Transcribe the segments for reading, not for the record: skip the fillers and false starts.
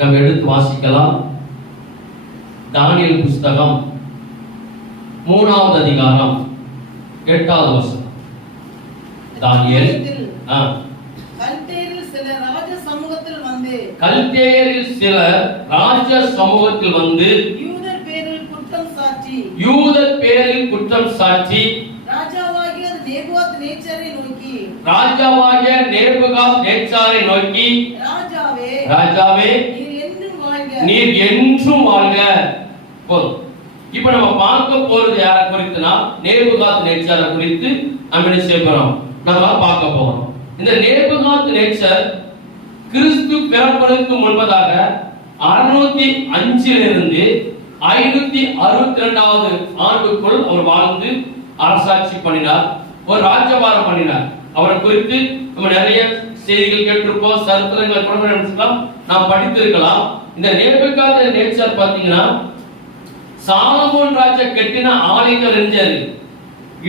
நாம் எடுத்து வாசிக்கலாம். தானியேல் புஸ்தகம் 3வது அதிகாரம் 8வது வசனம். தானியேல் கல்தேயரில் சிலர் ராஜ சமூகத்தில் வந்து யூதர் பேரில் குற்றம் சாட்டி ராஜாவாகிய நேபுகாத்நேச்சாரை நோக்கி ராஜாவே நீர் என்றும் வாழ்க. இப்ப நம்ம பார்க்க போறது யாரை குறித்துனா நேபுகாத்நேச்சாரை குறித்து நம்ம என்ன செய்ய போறோம், நம்ம பார்க்க போறோம். இந்த நேபுகாத்நேச்சார் கிறிஸ்து பிறப்பதற்கு முன்பதாக 605 இருந்து 562வது ஆண்டுக்குள் அவர் வாழ்ந்து அரசாட்சி பண்ணினார், ஒரு ராஜ்யபாரம் பண்ணினார். அவரை குறித்து நம்ம நிறைய செய்திகள் கேட்டிருப்போம், சரித்திரங்களை கூட நாம் படித்திருக்கலாம். இந்த நேபுகாத்நேச்சார் பாத்தீங்கன்னா சாலமோன் ராஜா கட்டின ஆலயத்தை நெஞ்சாரு,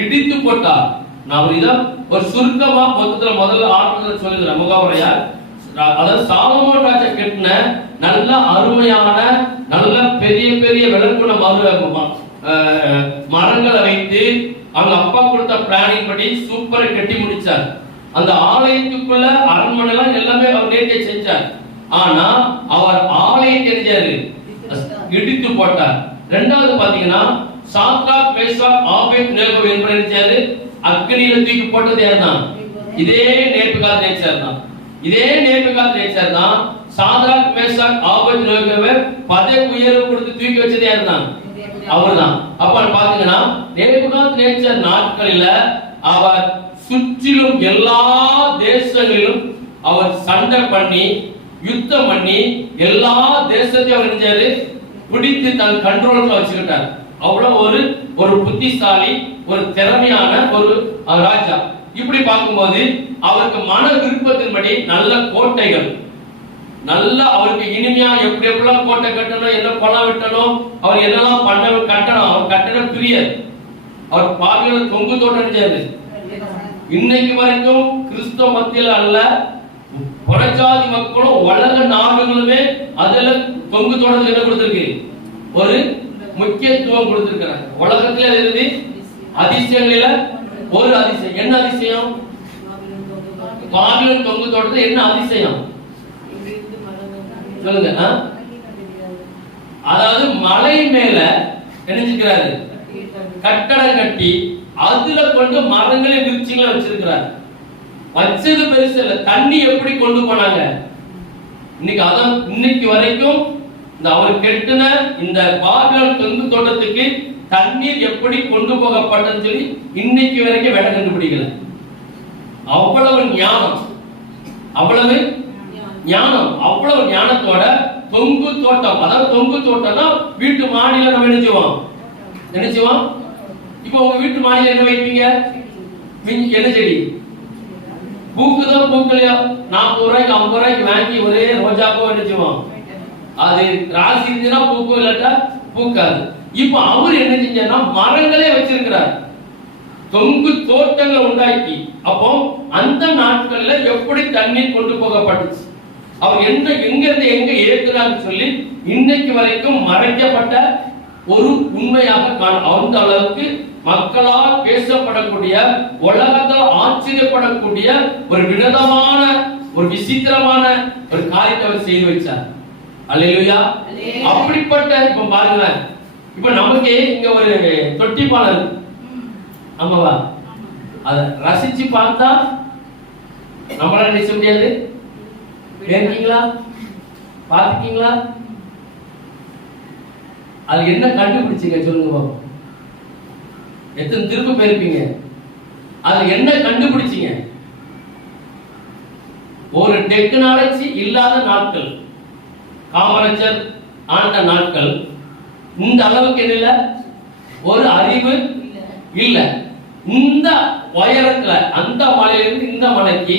இடித்து போட்டார். நான் இதை ஒரு சுருக்கமா மொத்தத்துல முதல்ல ஆரம்பத்தில் சொல்லுகிறேன் முகாவரையா. அதாவது சாலமோன் ராஜா கட்டின நல்ல அருமையான நல்ல பெரிய பெரிய விளக்குன மரங்களை வைத்து அவங்க அப்பா கொடுத்த பிளானிங் படி சூப்பரை கட்டி முடிச்சார். அந்த ஆலயத்துக்குள்ள அரண்மனை எல்லாமே அவர் நேர்த்தியை செஞ்சார். ஆனா அவர் ஆலயத்தை செஞ்சாரு, இடித்து போட்டார். இரண்டாவது பாத்தீங்கன்னா சாத்ராக் மேஷாக் ஆபேத்நேகோ என்பவரை அக்னியில தூக்கி போட்டது யார்தான்? இதே நேபுகாத்நேச்சார் தான். இதே நேபுகாத்நேச்சார் தான் சாத்ராக் மேஷாக் ஆபேத்நேகோவை பதவி உயர்வு கொடுத்து தூக்கி வச்சது யார்தான்? அவர்தான். அப்ப பாத்தீங்கன்னா நேபுகாத்நேச்சார் நாட்களில அவர் சுற்றிலும் எல்லா தேசங்களிலும் அவர் சண்டை பண்ணி யுத்தம் பண்ணி எல்லா தேசத்தையும் அவர் செஞ்சாரு, பிடித்து தன் கண்ட்ரோல்ல வச்சுக்கிட்டார். அவ்வளவு ஒரு புத்திசாலி, ஒரு திறமையான ஒரு ராஜா. இப்படி பார்க்கும்போது அவருக்கு மன விருப்பத்தின்படி நல்ல கோட்டைகள், நல்ல அவருக்கு இனிமையா எப்படி எப்படிலாம் கோட்டை கட்டணும், என்ன பணம் விட்டணும், அவர் என்னெல்லாம் கட்டணும், அவர் கட்டண பிரியர். அவர் பாவிகளை தொங்கு தோட்டம். இன்னைக்கு வரைக்கும் கிறிஸ்தவ மத்தியில் அல்ல, புறஜாதி மக்களும் உலக நாடுகளுமே அதுல தொங்கு தோட்டத்துக்கு என்ன கொடுத்திருக்கு, ஒரு முக்கியத்துவம் கொடுத்திருக்கிறார். உலகத்திலே இருந்து அதிசயங்களில ஒரு அதிசயம். என்ன அதிசயம்? பாபிலோன் தொங்கு தோட்டத்துல என்ன அதிசயம் சொல்லுங்க. அதாவது மலை மேல நினைச்சுக்கிறாரு, கட்டடம் கட்டி அதுல கொண்டு மரங்களை விருட்சங்களை வச்சிருக்கிறார். வச்சது பெருசு இல்ல, தண்ணி எப்படி கொண்டு போனாங்க இன்னைக்கு. அதான் இன்னைக்கு வரைக்கும் இந்த அவர் கெட்டின இந்த பாபிலோன் தொங்கு தோட்டத்துக்கு தண்ணீர் எப்படி கொண்டு போகப்பட்டதுன்னு சொல்லி இன்னைக்கு வரைக்கும் வேலை கண்டுபிடிக்கல. அவ்வளவு ஞானம், அவ்வளவு ஞானம், அவ்வளவு ஞானத்தோட தொங்கு தோட்டம். அதாவது தொங்கு தோட்டம்னா வீட்டு மாடியில நம்ம நினைச்சுவோம். இப்போ உங்க வீட்டு மாடியில என்ன வைப்பீங்க? என்ன செடி? பூக்குதான் பூக்கலையா? 40 ரூபாய்க்கு 50 ரூபாய்க்கு வாங்கி ஒரே ரோஜா பூ நினைச்சுவோம். அது ராசி இருந்துச்சுன்னா பூக்கும், இல்லாட்டா பூக்காது. இப்ப அவர் என்ன செஞ்சார்னா மரங்களே வச்சிருக்கிறார், தொங்கு தோட்டங்களை உண்டாக்கி. அப்போ அந்த நாட்கள்ல எப்படி தண்ணீர் கொண்டு போகப்பட்டுச்சு, அவர் எங்க இருந்து எங்க ஏற்கிறான்னு சொல்லி இன்னைக்கு வரைக்கும் மறைக்கப்பட்ட ஒரு உண்மையாக அந்த அளவுக்கு மக்களால் பேசப்படக்கூடிய, உலகத்தால் ஆச்சரியப்படக்கூடிய ஒரு வினோதமான ஒரு விசித்திரமான ஒரு காரியத்தை அவர் செய்து வச்சார். அல்லேலூயா. அப்படிப்பட்ட இப்ப பாருங்க, இப்ப நமக்கு இங்க ஒரு தொட்டி பாலம் இருக்கு, ஆமாவா? அத ரசிச்சு பார்த்தா நம்மளால நினைச்ச முடியாது. கேட்டீங்களா? பாத்துக்கீங்களா? அது என்ன கண்டுபிடிச்சீங்க சொல்லுங்க பாப்போம். எத்தனை திரும்ப போயிருப்பீங்க? அது என்ன கண்டுபிடிச்சீங்க? ஒரு டெக்னாலஜி இல்லாத நாட்கள், காமராஜர் ஆண்ட நாட்கள், இந்த அளவுக்கு என்ன, ஒரு அறிவு இல்ல. இந்த உயரத்துல அந்த மலையிலிருந்து இந்த மலைக்கு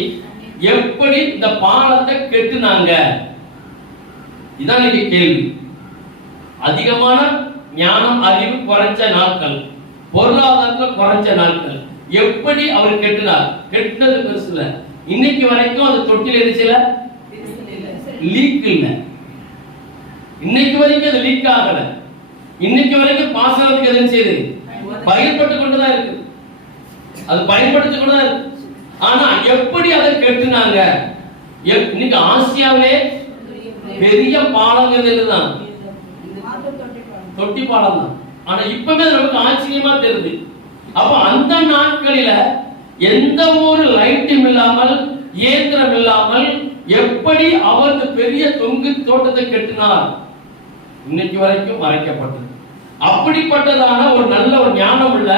எப்படி இந்த பாலத்தை கெட்டுனாங்க? இதான் நீங்க கேள்வி. அதிகமான ஞானம் அறிவு குறைஞ்ச நாட்கள், பொருளாதாரத்தில் குறைஞ்ச நாட்கள், எப்படி அவர் கெட்டினார்? கெட்டினது பெருசுல இன்னைக்கு வரைக்கும் அந்த தொட்டில் எரிச்சல லீக் இல்ல. இன்னைக்கு வரைக்கும் அது லீக் ஆகல. இன்னைக்கு வரைக்கும் பாசனத்துக்கு எதுவும் செய்யுது, பயன்பட்டு கொண்டுதான் இருக்கு. அது பயன்படுத்தி கொண்டுதான் இருக்கு. ஆனா எப்படி அதை கெட்டுனாங்க? இன்னைக்கு ஆசியாவிலே பெரிய பாலங்கிறது இதுதான், தொட்டி பாலம் தான். ஆனா இப்பவே நமக்கு ஆச்சரியமா தெரியுது. அப்ப அந்த நாட்களில எந்த ஒரு லைட்டும் இல்லாமல், இயந்திரம் இல்லாமல் எப்படி அவரது பெரிய தொங்கு தோட்டத்தை கெட்டினார், இன்னைக்கு வரைக்கும் மறைக்கப்பட்டது. அப்படிப்பட்டதான ஒரு நல்ல ஒரு ஞானம் உள்ள,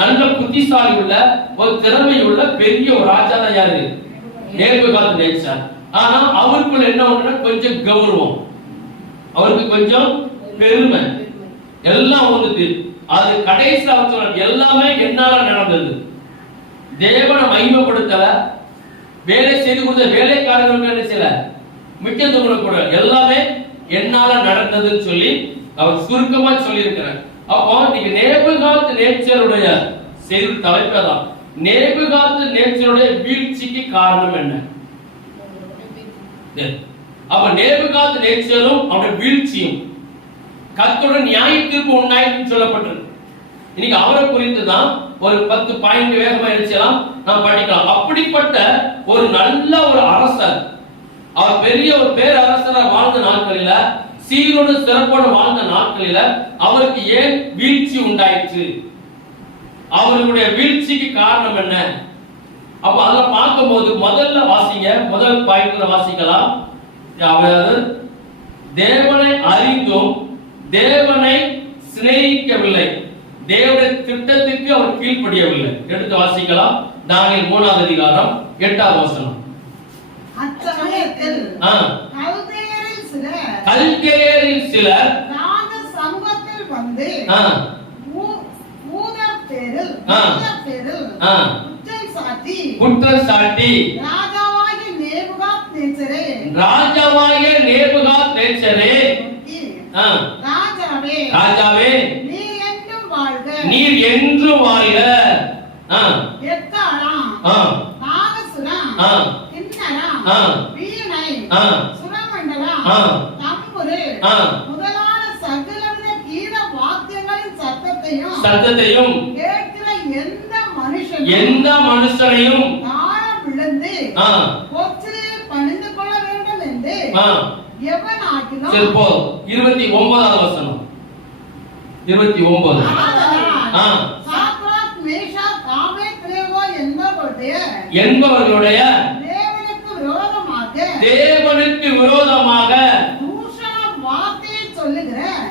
நல்ல புத்திசாலி உள்ள, ஒரு திறமை உள்ள பெரிய ஒரு ராஜா தான் யாரு? நேபுகாத்நேச்சார். ஆனா அவருக்குள்ள என்ன ஒண்ணுன்னா கொஞ்சம் கௌரவம், அவருக்கு கொஞ்சம் பெருமை, எல்லாம் வந்துட்டு அது கடைசி அவர் எல்லாமே என்னால நடந்தது. தேவனை மகிமைப்படுத்தல, வேலை செய்து கொடுத்த வேலைக்காரர்களுக்கு என்ன செய்யல, முக்கியத்துவம் கூட எல்லாமே என்னால நடந்ததுன்னு சொல்லி அவர் சுருக்கமா சொல்லி இருக்கிறார். அப்போ நீங்க நேபுகாத்நேச்சருடைய செய்தி தலைப்பே தான், நேபுகாத்நேச்சருடைய வீழ்ச்சிக்கு காரணம் என்ன? அப்ப நேபுகாத்நேச்சரும் அவருடைய வீழ்ச்சியும் கர்த்தருடைய நியாயத்திற்கு உண்டாயின்னு சொல்லப்பட்டிருக்கு. இன்னைக்கு அவரை குறித்து தான் ஒரு 10 பாயிண்ட் வேகமா எழுச்சலாம் நாம் படிக்கலாம். அப்படிப்பட்ட ஒரு நல்ல ஒரு அரசர், அவர் பெரிய ஒரு பேரரசராக வாழ்ந்த நாட்களில, சீரோடு சிறப்போடு வாழ்ந்த நாட்களில அவருக்கு ஏன் வீழ்ச்சி உண்டாயிற்று? அவருடைய வீழ்ச்சிக்கு காரணம் என்ன? அப்ப அத பார்க்கும்போது முதல்ல வாசிங்க, முதல் பாயிண்ட்ல வாசிக்கலாம். அதாவது தேவனை அறிந்தும் தேவனை சிநேகிக்கவில்லை, தேவனுடைய திட்டத்துக்கு அவர் கீழ்ப்படியவில்லை. எடுத்து வாசிக்கலாம். தானியேல் 3ஆம் அதிகாரம் 8ஆம் வசனம். அச்சமயத்தில் கல்தேயரில் சிலர் ராஜ சமூகத்தில் வந்து குற்றம் சாட்டி ராஜாவாகிய நேபுகாத்நேச்சரே, ராஜாவே நீர் என்றும் வாழ்க, முதலான சகலவித கீத வாத்தியங்களின் சத்தத்தையும் கேட்கிற எந்த மனுஷனையும் தாழம் விழுந்து பொச்சிலே பணிந்து கொள்ள வேண்டும் என்று எவனாகிலும். சரி போ 29ஆம் வசனம். 29. சாத்ராக் மேஷாக் ஆபேத்நேகோ என்பவர்களுடைய தேவனுக்கு விரோதமாக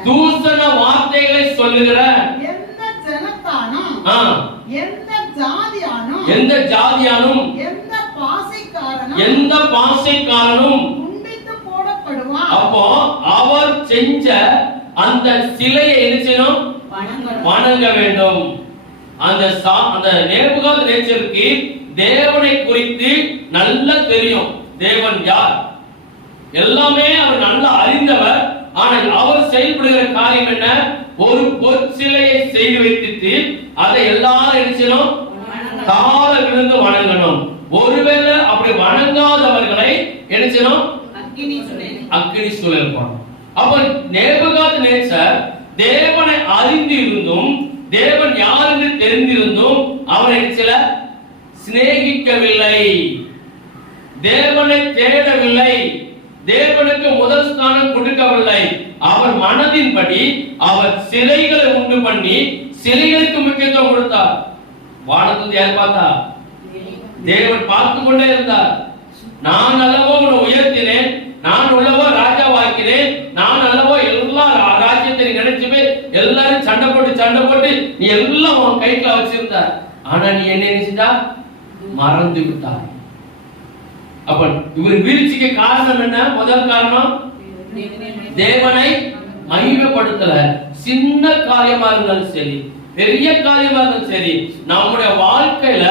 தூஷண வார்த்தைகளை சொல்லுகிற எந்த ஜாதியானும் எந்த பாசைக்காரனும் அப்போ அவர் செஞ்ச அந்த சிலையை எரிச்சனும் வணங்க வேண்டும். அந்த நேபுகாத்நேச்சருக்கு தேவனை குறித்து நல்லா தெரியும். தேவன் யார் எல்லாமே அவர் நல்லா அறிந்தவர். ஆனால் அவர் செயல்படுகிற காரியம் என்ன? ஒரு பொற்சிலையை செய்து வைத்துட்டு அதை எல்லாரும் எரிச்சனும் தாழ விழுந்து வணங்கணும். ஒருவேளை அப்படி வணங்காதவர்களை எரிச்சனும் அக்கினி சூழல் போனோம். அப்ப நேபுகாத்நேச்சர் தேவனை அறிந்திருந்தும் தேவன் யார் என்று தெரிந்திருந்தும் அவரை சில சிநேகிக்கவில்லை, தேவனை தேடவில்லை, தேவனுக்கு முதல் ஸ்தானம் கொடுக்கவில்லை. அவர் மனதின்படி அவர் சிலைகளை உண்டு பண்ணி சிலைகளுக்கு முக்கியத்துவம் கொடுத்தார். வானத்தில் யார் பார்த்தா? தேவன் பார்த்து கொண்டே இருந்தார். நான் அல்லவோ உன்னை உயர்த்தினேன், நான் உள்ளவோ ராஜாவாக்கிறேன், நான் அல்லவோ எல்லா ராஜ்யத்தை நினைச்சுமே எல்லாரும் சண்டை போட்டு நீ எல்லாம் உன் கைக்குள்ள வச்சிருந்தார். ஆனா நீ என்ன நினைச்சா மறந்து விட்டாய். அப்ப இவர் வீழ்ச்சிக்கு காரணம் என்ன? முதல் காரணம் தேவனை மகிமைப்படுத்தல. சின்ன காரியமா இருந்தாலும் சரி, பெரிய காரியமா இருந்தாலும் சரி, நம்முடைய வாழ்க்கையில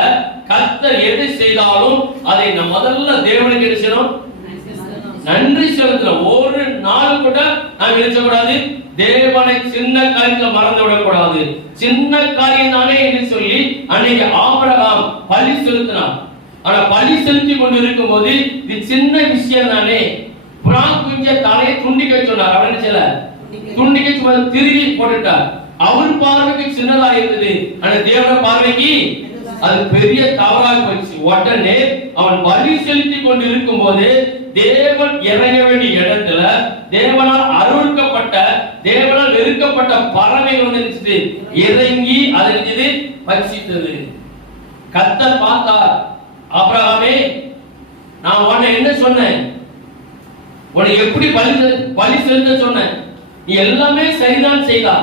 கர்த்தர் எது செய்தாலும் அதை நம்ம முதல்ல தேவனுக்கு என்ன செய்யணும்? நன்றி செலுத்தணும். ஒரு நாள் கூட நாம் நினைச்சக்கூடாது தேவனை சின்ன காரியத்தை மறந்து விடக்கூடாது. சின்ன காரியம் தானே என்று சொல்லி அன்னைக்கு ஆபிரகாம் பலி செலுத்தினார். ஆனா பலி செலுத்தி கொண்டு இருக்கும் போது இது சின்ன விஷயம் தானே, புறா குஞ்ச தலையை துண்டிக்க சொன்னார். அவர் என்ன செய்யல? துண்டிக்க சும்மா திருகி போட்டுட்டார். அவர் பார்வைக்கு சின்னதா இருந்தது, ஆனா தேவனுடைய பார்வைக்கு அது பெரிய தவறாக போச்சு. உடனே அவன் பலி செலுத்தி கொண்டு இருக்கும் போது தேவன் இறங்க வேண்டிய இடத்துல தேவனால் அருள்க்கப்பட்ட, தேவனால் வெறுக்கப்பட்ட பறவைகள் வந்து இறங்கி அதை பட்சித்தது. கர்த்தர் பார்த்தார், ஆபிரகாமே நான் உன்னை என்ன சொன்னேன், உன்னை எப்படி பலி செலுத்த சொன்னேன், நீ எல்லாமே சரிதான் செய்தா,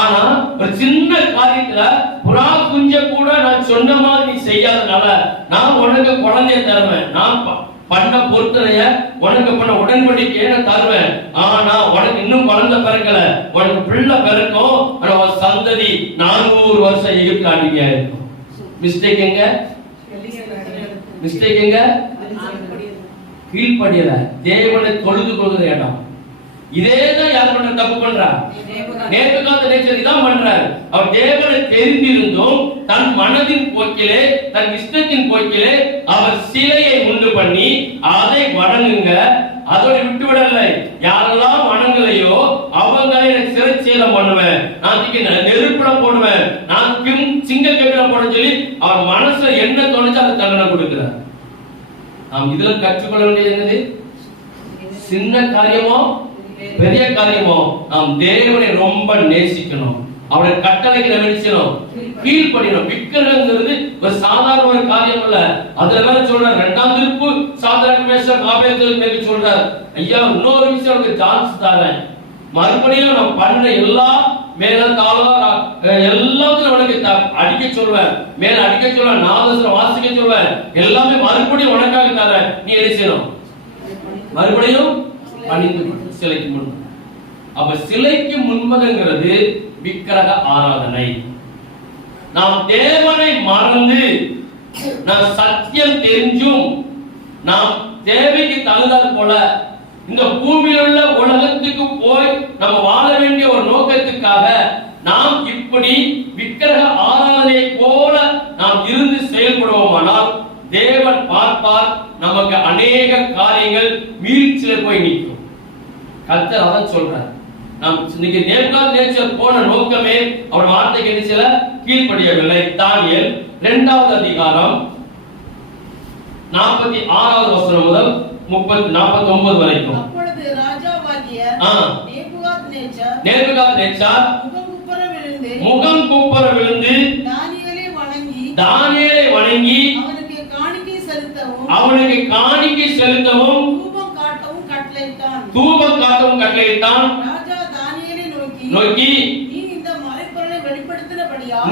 ஆனா ஒரு சின்ன காரியத்துல புறா குஞ்ச கூட நான் சொன்ன மாதிரி நீ செய்யாதனால நான் உனக்கு குழந்தைய தருவேன், நான் பண்ண பொறுத்தனைய உனக்கு பண்ண உடன்படிக்கையை நான் தருவேன், ஆனா உனக்கு இன்னும் குழந்தை பிறக்கல, உனக்கு பிள்ளை பிறக்கும், ஆனா உன் சந்ததி 400 வருஷம் எகிப்து ஆண்டியா இருக்கும். மிஸ்டேக் எங்க? மிஸ்டேக் எங்க? கீழ்ப்படியல, தேவனை தொழுது கொள்கிற இடம். இதேதான் யார் பண்ற? தப்பு பண்றா நேபுகாத்நேச்சர் தான் பண்றார். அவர் தேவனை தெரிந்திருந்தும் தன் மனதின் போக்கிலே, தன் இஷ்டத்தின் போக்கிலே அவர் சிலையை உண்டு பண்ணி அதை வணங்குங்க, அதோட விட்டு விடல. யாரெல்லாம் வணங்கலையோ அவங்களை சிறைச்சேதம் பண்ணுவேன், நான் நெருப்புல போடுவேன், நான் சிங்க கபில போட சொல்லி அவர் மனசுல என்ன தோணுச்சு அதை தண்டனை கொடுக்கிறார். நாம் இதுல கற்றுக்கொள்ள வேண்டியது என்னது? சின்ன காரியமோ பெரிய காரியமோ நாம் தேவனை ரொம்ப நேசிக்கணும், அவருடைய கட்டளைக்கு நினைச்சணும், கீழ்ப்படியணும். விக்கிரகங்கிறது ஒரு சாதாரண ஒரு காரியம் அல்ல. அதுல வேற சொல்றார், 2ஆம் திருப்பு சாத்ராக் மேஷாக் ஆபேத்நேகோ சொல்றார், ஐயா இன்னொரு விஷயம் உங்களுக்கு சான்ஸ் தரேன், மறுபடியும் நான் பண்ண எல்லா மேல தாளா எல்லாத்தையும் உனக்கு அடிக்க சொல்வேன், மேல அடிக்க சொல்வேன், நாதஸ்வரம் வாசிக்க சொல்வேன், எல்லாமே மறுபடியும் உனக்காக தரேன், நீ என்ன செய்யணும்? மறுபடியும் பணிந்து சிலைக்கு முன். அப்ப சிலைக்கு முன்பதுங்கிறது விக்கிரக ஆராதனை. நாம் தேவனை மறந்து, நாம் சத்தியம் தெரிஞ்சும் நாம் தேவைக்கு தகுந்தாற் போல இந்த பூமியில் உள்ள உலகத்துக்கு போய் நம்ம வாழ வேண்டிய ஒரு நோக்கத்துக்காக நாம் இப்படி விக்கிரக ஆராதனை போல நாம் இருந்து செயல்படுவோமானால் தேவன் பார்ப்பார், நமக்கு அநேக காரியங்கள் வீழ்ச்சியில போய் நிற்கும். கர்த்தர் அதான் சொல்றார். நாம் இன்னைக்கு நேபுகாத்நேச்சர் போன நோக்கமே அவர் வார்த்தைக்கு என்ன செய்யல? கீழ்ப்படியவில்லை. தானியேல் 2வது அதிகாரம் 46வது வசனம் முதல் 49 வரைக்கும். அப்பொழுது ராஜாவாகிய நேபுகாத்நேச்சர் முகம் குப்புற விழுந்து தானியேலை வணங்கி அவனுக்கு காணிக்கை செலுத்தவும் தூபம் காட்டவும் கட்டளையிட்டான். ராஜா தானியேலை நோக்கி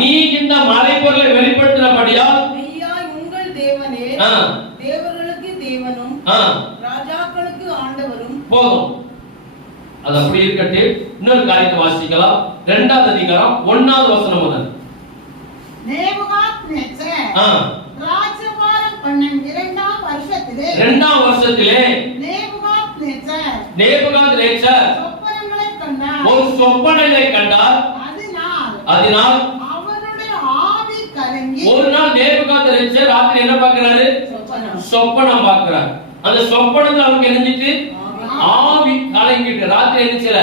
நீ இந்த மறைபொருளை வெளிப்படுத்தினபடியால் மெய்யாய் உங்கள் தேவனே தேவர்களுக்கு தேவனும் ராஜாக்களுக்கு ஆண்டவரும். போதும், அது அப்படி இருக்கட்டு. இன்னொரு காரியத்தை வாசிக்கலாம். 2வது அதிகாரம் 1வது வசனம் முதல். நேபுகாத்நேச்சர் ராஜ்யபாரம் பண்ணும் 2ஆம் வருஷத்திலே நேபுகாத்நேச்சர் ஒரு சொப்பனங்களை கண்டார். அதனால் அவனுடைய ஆவி கலங்கி, ஒரு நாள் நேபுகாத்நேச்சர் ராத்திரி என்ன பார்க்கிறாரு? சொப்பனம் பார்க்கிறார். அந்த சொப்பனத்துல அவருக்கு என்னஞ்சிட்டு? ஆவி கலங்கிட்டு. ராத்திரி என்னச்சல?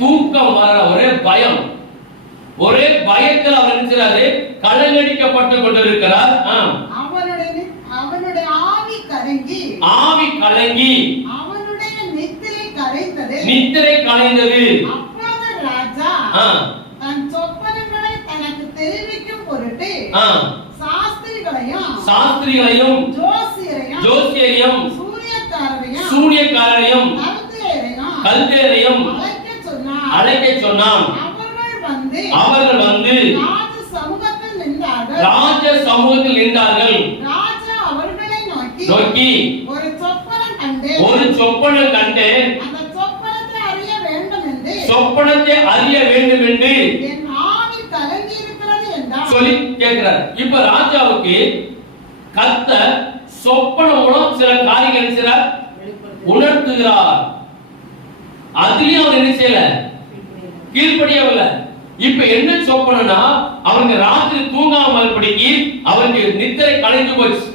தூக்கம் வர, ஒரே பயம், ஒரே பயத்தில் அவர் நினைச்சாரு, கலங்கடிக்கப்பட்டு கொண்டிருக்கிறார். அவனுடைய ஆவி கலங்கி அவனுடைய நித்திரை கலைந்தது. அப்பொழுது ராஜா தன் சொப்பனங்களை தனக்கு தெரிவிக்கும் பொருட்டு சாஸ்திரிகளையும் ஜோசியரையும் சூனியக்காரரையும் கல்தேரையும் அழைக்க சொன்னான். அவர்கள் வந்து ராஜ சமூகத்தில் நின்றார்கள். நோக்கி ஒரு சொப்பனம் கண்டு சொப்பனத்தை அறிய வேண்டும் என்று சொல்லி கேட்கிறார். இப்ப ராஜாவுக்கு கர்த்தர் சொப்பனம் மூலம் சில காரியங்கள் உணர்த்துகிறார். அதுலயும் அவர் என்ன செய்யல? கீழ்ப்படியவில்லை. இப்ப என்ன சொப்பனம்னா, அவருக்கு ராத்திரி தூங்காமல் படிக்கி அவருக்கு நித்திரை கலைஞ்சு போச்சு.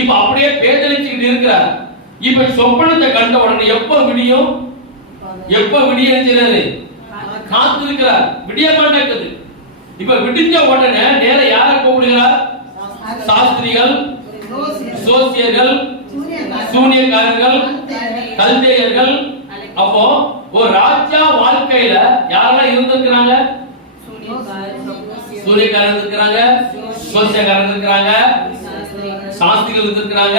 இப்ப அப்படியே பேதலிச்சுக்கிட்டு இருக்கிறார். இப்ப சொப்பனத்தை கண்ட உடனே எப்ப விடியும், எப்ப விடிய செய்யறாரு, காத்து இருக்கிறார், விடிய மாட்டேங்குது. இப்ப விடிஞ்ச உடனே நேர யாரை கூப்பிடுகிறார், சாஸ்திரிகள், சோசியர்கள், சூனியக்காரர்கள், கல்தேயர்கள். அப்போ ஒரு ராஜா வாழ்க்கையில யாரெல்லாம் இருந்திருக்கிறாங்க, சூனியக்காரர் இருக்கிறாங்க, சோசியக்காரர் இருக்கிறாங்க, சாஸ்திரிகள் இருக்கிறாங்க,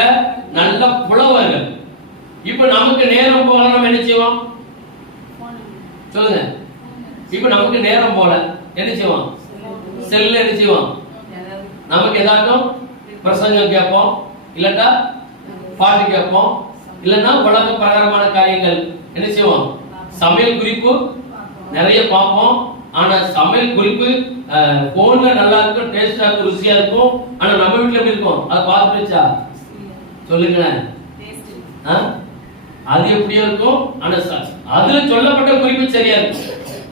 நல்ல புலவர்கள். இப்ப நமக்கு நேரம் போல நம்ம என்ன செய்வோம் சொல்லுங்க, இப்ப நமக்கு நேரம் போல என்ன செய்வோம், செல்ல என்ன செய்வோம், நமக்கு ஏதாட்டும் பிரசங்கம் கேட்போம், இல்லட்டா பாட்டு கேட்போம், இல்லன்னா உலக பிரகாரமான காரியங்கள் என்ன செய்வோம், சமையல் குறிப்பு நிறைய பார்ப்போம். ஆனா சமையல் குறிப்பு போன்ல நல்லா இருக்கும், டேஸ்டா இருக்கும், ருசியா இருக்கும். ஆனா நம்ம வீட்டுல எப்படி இருக்கும், அதை பார்த்து வச்சா சொல்லுங்களேன், அது எப்படியா இருக்கும். ஆனா அதுல சொல்லப்பட்ட குறிப்பு சரியா இருக்கும்.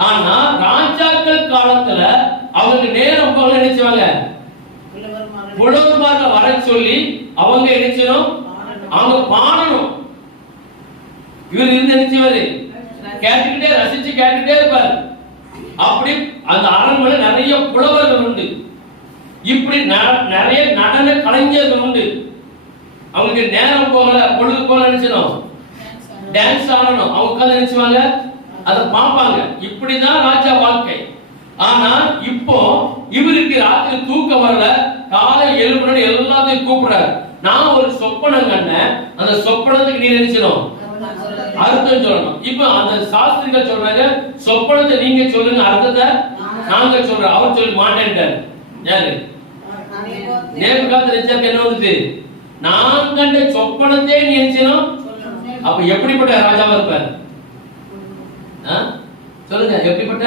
ஆனா ராஜாக்கள் காலத்துல அவங்க நேரம் போல என்ன செய்வாங்க, புலவர்மார்களை வர சொல்லி அவங்க என்ன செய்யணும், அவங்க பாடணும். இவர் இருந்து என்ன செய்வாரு, கேட்டுக்கிட்டே ரசிச்சு கேட்டுக்கிட்டே இருப்பாரு. அப்படி அந்த அரண்மனை நிறைய புலவர்கள் உண்டு, இப்படி நிறைய நடன கலைஞர்கள் உண்டு. அவங்களுக்கு நேரம் போகல, பொழுது போல நினைச்சணும், டான்ஸ் ஆடணும், அவங்க உட்கார்ந்து நினைச்சுவாங்க, அதை பார்ப்பாங்க. இப்படிதான் ராஜா வாழ்க்கை. ஆனா இப்போ இவருக்கு ராத்திரி தூக்கம் வரல, காலை எழுப்புறது எல்லாத்தையும் கூப்பிடுறாரு. நான் ஒரு சொப்பனம் கண்டேன், அந்த சொப்பனத்துக்கு நீ நினைச்சணும் அர்த்தம் சொல்லணும். இப்ப அந்த சாஸ்திரிகள் சொல்றாங்க, சொப்பனத்தை நீங்க சொல்லுங்க, அர்த்தத்தை நாங்க சொல்றோம். அவர் சொல்லி மாட்டேன்ட்டார். யாரு, நேபுகாத்நேச்சருக்கு என்ன வந்துச்சு, நான் கண்ட சொப்பனத்தை நீ நினைச்சணும். அப்ப எப்படிப்பட்ட ராஜாவா இருப்பார் சொல்லுங்க, எப்படிப்பட்ட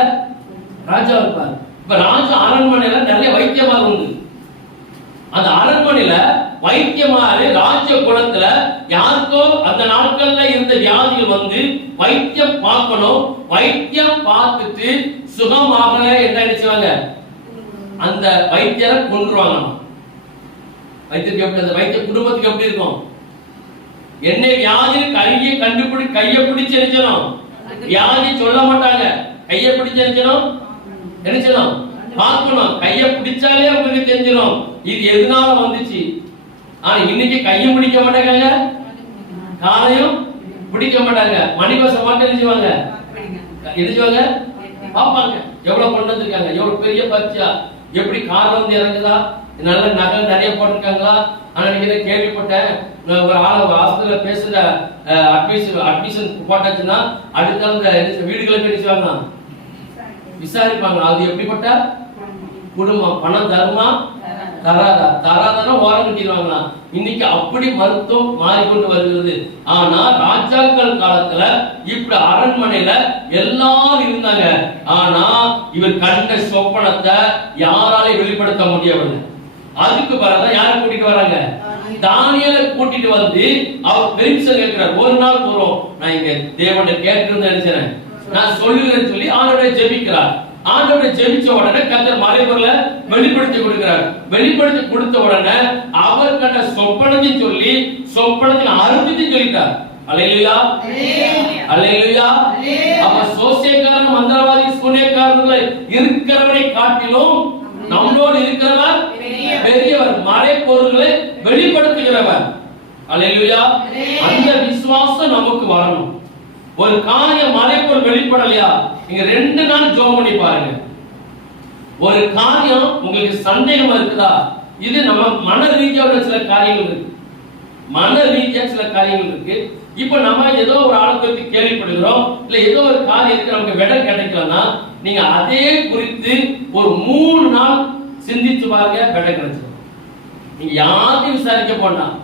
ராஜா இருப்பார். இப்ப ராஜா அரண்மனையில நிறைய வைத்தியமார் உண்டு. அந்த அரண்மனையில வைத்தியமாறு ராஜ குலத்துல யாருக்கோ அந்த நாட்கள்ல இருந்த வியாதிகள் வந்து வைத்தியம் பார்க்கணும், வைத்தியம் பார்த்துட்டு சுகமாகல என்ன நினைச்சுவாங்க, அந்த வைத்தியரை கொன்றுவாங்க. வைத்தியருக்கு எப்படி, அந்த வைத்திய குடும்பத்துக்கு எப்படி இருக்கும், என்ன வியாதி கையை கண்டுபிடி, கையை பிடிச்சு நினைச்சணும், வியாதி சொல்ல மாட்டாங்க, கையை பிடிச்சு நினைச்சணும், நினைச்சணும் பார்க்கணும். கையை பிடிச்சாலே உங்களுக்கு தெரிஞ்சிடும் இது எதனால வந்துச்சு. ஆனா இன்னைக்கு கையும் பிடிக்க மாட்டாங்க, காலையும் பிடிக்க மாட்டாங்க, மணிபசம் மட்டும் நினைச்சுவாங்க, நினைச்சுவாங்க பாப்பாங்க. எவ்வளவு கொண்டு வந்திருக்காங்க, எவ்வளவு பெரிய பச்சா, எப்படி கார் வந்து இறங்குதா, நல்ல நகை நிறைய போட்டிருக்காங்களா. ஆனா நீங்க கேள்விப்பட்டேன், ஒரு ஆஸ்பத்திரியில பேசுற அட்மிஷன் போட்டாச்சுன்னா அடுத்த வீடுகளை பேசுவாங்க, விசாரிப்பாங்க. அது எப்படிப்பட்ட குடும்பம், பணம் தருமா தராதா, தராதனா ஓரம் கட்டிடுவாங்களா. இன்னைக்கு அப்படி மருத்துவம் மாறிக்கொண்டு வருகிறது. ஆனா ராஜாக்கள் காலத்துல இப்படி அரண்மனையில எல்லாரும் இருந்தாங்க. ஆனா இவர் கண்ட சொப்பனத்தை யாராலையும் வெளிப்படுத்த முடியவில்லை. அதுக்கு பிறகுதான் யாரை கூட்டிட்டு வராங்க, தானியேலை கூட்டிட்டு வந்து அவர் பெருமிஷன் கேட்கிறார். ஒரு நாள் போறோம், நான் இங்க தேவனை கேட்கிறது நினைச்சேன், நான் சொல்லுகிறேன்னு சொல்லி ஆண்டவரை ஜெபிக்கிறார். ஆண்டவரை ஜெபிச்ச உடனே கர்த்தர் மறைபொருள வெளிப்படுத்தி கொடுக்கிறார். வெளிப்படுத்தி கொடுத்த உடனே அவர் கண்ட சொப்பனத்தை சொல்லி சொப்பனத்தின் அர்த்தத்தை சொல்லிட்டார். அல்லேலூயா, அல்லேலூயா. அப்ப சோசியக்காரன், மந்திரவாதி, சூனியக்காரர்களை இருக்கிறவனை காட்டிலும் நம்மளோடு இருக்கிறவர் பெரியவர், மறைபொருளை வெளிப்படுத்துகிறவர். அல்லேலூயா. அந்த விசுவாசம் நமக்கு வரணும். ஒரு காரியம் மறைபொருள் வெளிப்படலையா, நீங்க 2 நாள் ஜெபம் பண்ணி பாருங்க. ஒரு காரியம் உங்களுக்கு சந்தேகமா இருக்குதா, இது நம்ம மன ரீதியாக சில காரியங்கள் இருக்கு, மன ரீதியாக சில காரியங்கள் இருக்கு. இப்ப நம்ம ஏதோ ஒரு ஆளை பத்தி கேள்விப்படுகிறோம், இல்ல ஏதோ ஒரு காரியம் இருக்கு, நமக்கு விடை கிடைக்கலன்னா நீங்க அதே குறித்து ஒரு 3 நாள் சிந்திச்சு பாருங்க, விடை கிடைச்சிடும். நீங்க யாரையும் விசாரிக்க வேண்டாம்,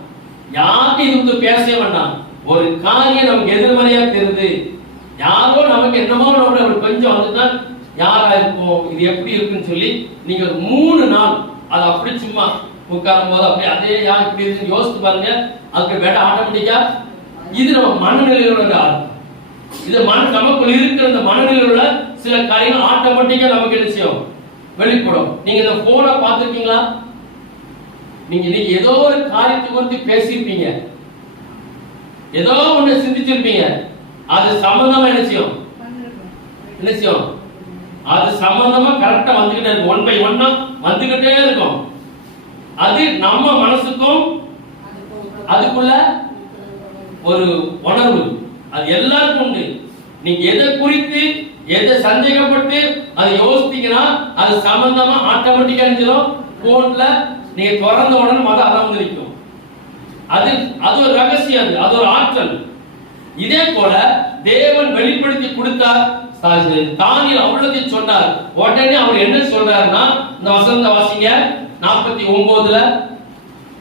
யார்கிட்டையும் இது பேச வேண்டாம். ஒரு காரியம் நமக்கு எதிர்மறையா தெரியுது, யாரோ நமக்கு என்னமோ நம்ம கொஞ்சம் வந்துட்டா யாரா இருக்கும், இது எப்படி இருக்குன்னு சொல்லி நீங்க ஒரு 3 நாள் அது அப்படி சும்மா உட்காரும் போது அப்படி அதே யார் இப்படி இருக்குன்னு யோசித்து பாருங்க. அதுக்கு விட ஆட்டோமேட்டிக்கா இது நம்ம மனநிலையோட இது நமக்குள்ள இருக்கிற இந்த மனநிலையோட சில காரியங்கள் ஆட்டோமேட்டிக்கா நமக்கு என்ன செய்யும், வெளிப்படும். நீங்க இந்த போனை பார்த்துருக்கீங்களா, நீங்க ஏதோ ஒரு காரியத்தை குறித்து பேசியிருப்பீங்க, ஏதோ ஒண்ணு சிந்திச்சிருப்பீங்க. அது சம்பந்தமா என்ன செய்யும்? அது சம்பந்தமா கரெக்டா வந்துகிட்டே இருக்கும். 1 by 1 வந்துகிட்டே இருக்கும். அது நம்ம மனசுக்கும் அதுக்குள்ள ஒரு உணர்வு, அது எல்லாருக்கும் உண்டு. நீங்க எதை குறித்து எதை சந்தேகப்பட்டு அதை யோசித்தீங்கன்னா அது சம்பந்தமா ஆட்டோமேட்டிக்கா நினைச்சிடும். போன்ல நீங்க திறந்த உடனே அதான் வந்து நிற்கும். அது ஒரு ரகசியம், அது ஒரு ஆற்றல். இதே போல தேவன் வெளிப்படுத்தி கொடுத்தார். தானியேல் அவ்வளவு சொன்னார். உடனே அவர் என்ன சொல்றாருன்னா, இந்த வசனத்தை வாசிங்க 49ல.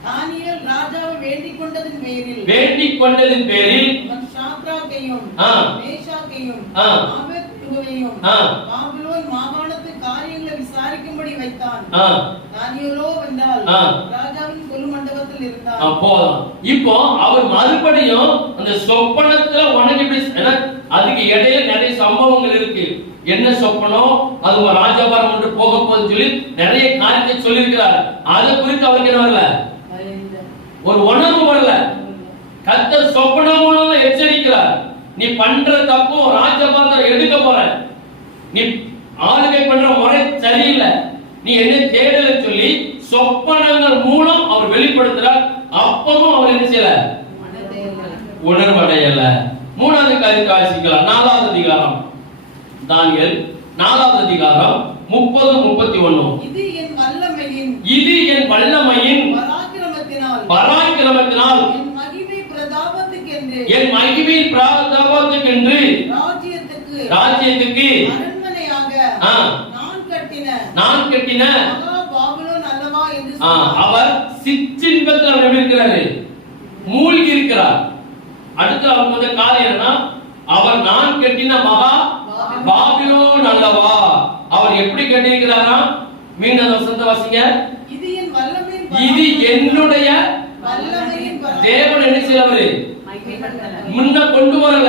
தானியேல் ராஜாவை வேண்டிக் கொண்டதின் பேரில் சாத்ராக்கையும் மேஷாக்கையும் ஆபேத்நேகோவையும் பாபிலோன் மாகாணத்து காரியங்களை விசாரிக்கும்படி வைத்தான். தானியேலோ வந்தால் ராஜாவின் கொலு மண்டபத்தில் இருந்தார். போதும். இப்போ அவர் மறுபடியும் அந்த சொப்பனத்துல உனக்கு அதுக்கு இடையில நிறைய சம்பவங்கள் இருக்கு. என்ன சொப்பனம், அது ஒரு ராஜபாரம் ஒன்று போக போகுதுன்னு சொல்லி நிறைய காரியத்தை சொல்லி இருக்கிறார். அதை குறித்து அவருக்கு என்ன வரல, ஒரு உணர்வு வரல. கர்த்தர் சொப்பனம் மூலம் எச்சரிக்கிறார். நீ பண்ற தப்பு ராஜபாரத்தை எடுக்க போற, நீ ஆளுகை பண்ற முறை சரியில்லை, நீ என்ன தேடல சொல்லி சொப்பனங்கள் மூலம் அவர் வெளிப்படுத்துறார். அப்பவும் அவர் என்ன செய்யல, உணர்வடையல. 3வது காரியத்தை வாசிக்கலாம். 4வது அதிகாரம், தானியேல் 4வது அதிகாரம் 30-31. இது என் வல்லமையின் பராக்கிரமத்தினால் என் மகிமை பிரதாபத்துக்கென்று ராஜ்யத்துக்கு நான் கட்டின அவர் சிற்றின்பத்தில் இருக்கிறாரு, மூழ்கி இருக்கிறார். அடுத்து அவர் வந்து காரியம் என்னன்னா, அவர் நான் கட்டின மகா பாபிலோன் அல்லவா. அவர் எப்படி கட்டியிருக்கிறாரா? மீண்டும் வசந்த வாசிங்க. இது என்னுடைய தேவன் என்ன செய்யறவரு முன்ன கொண்டு வரல,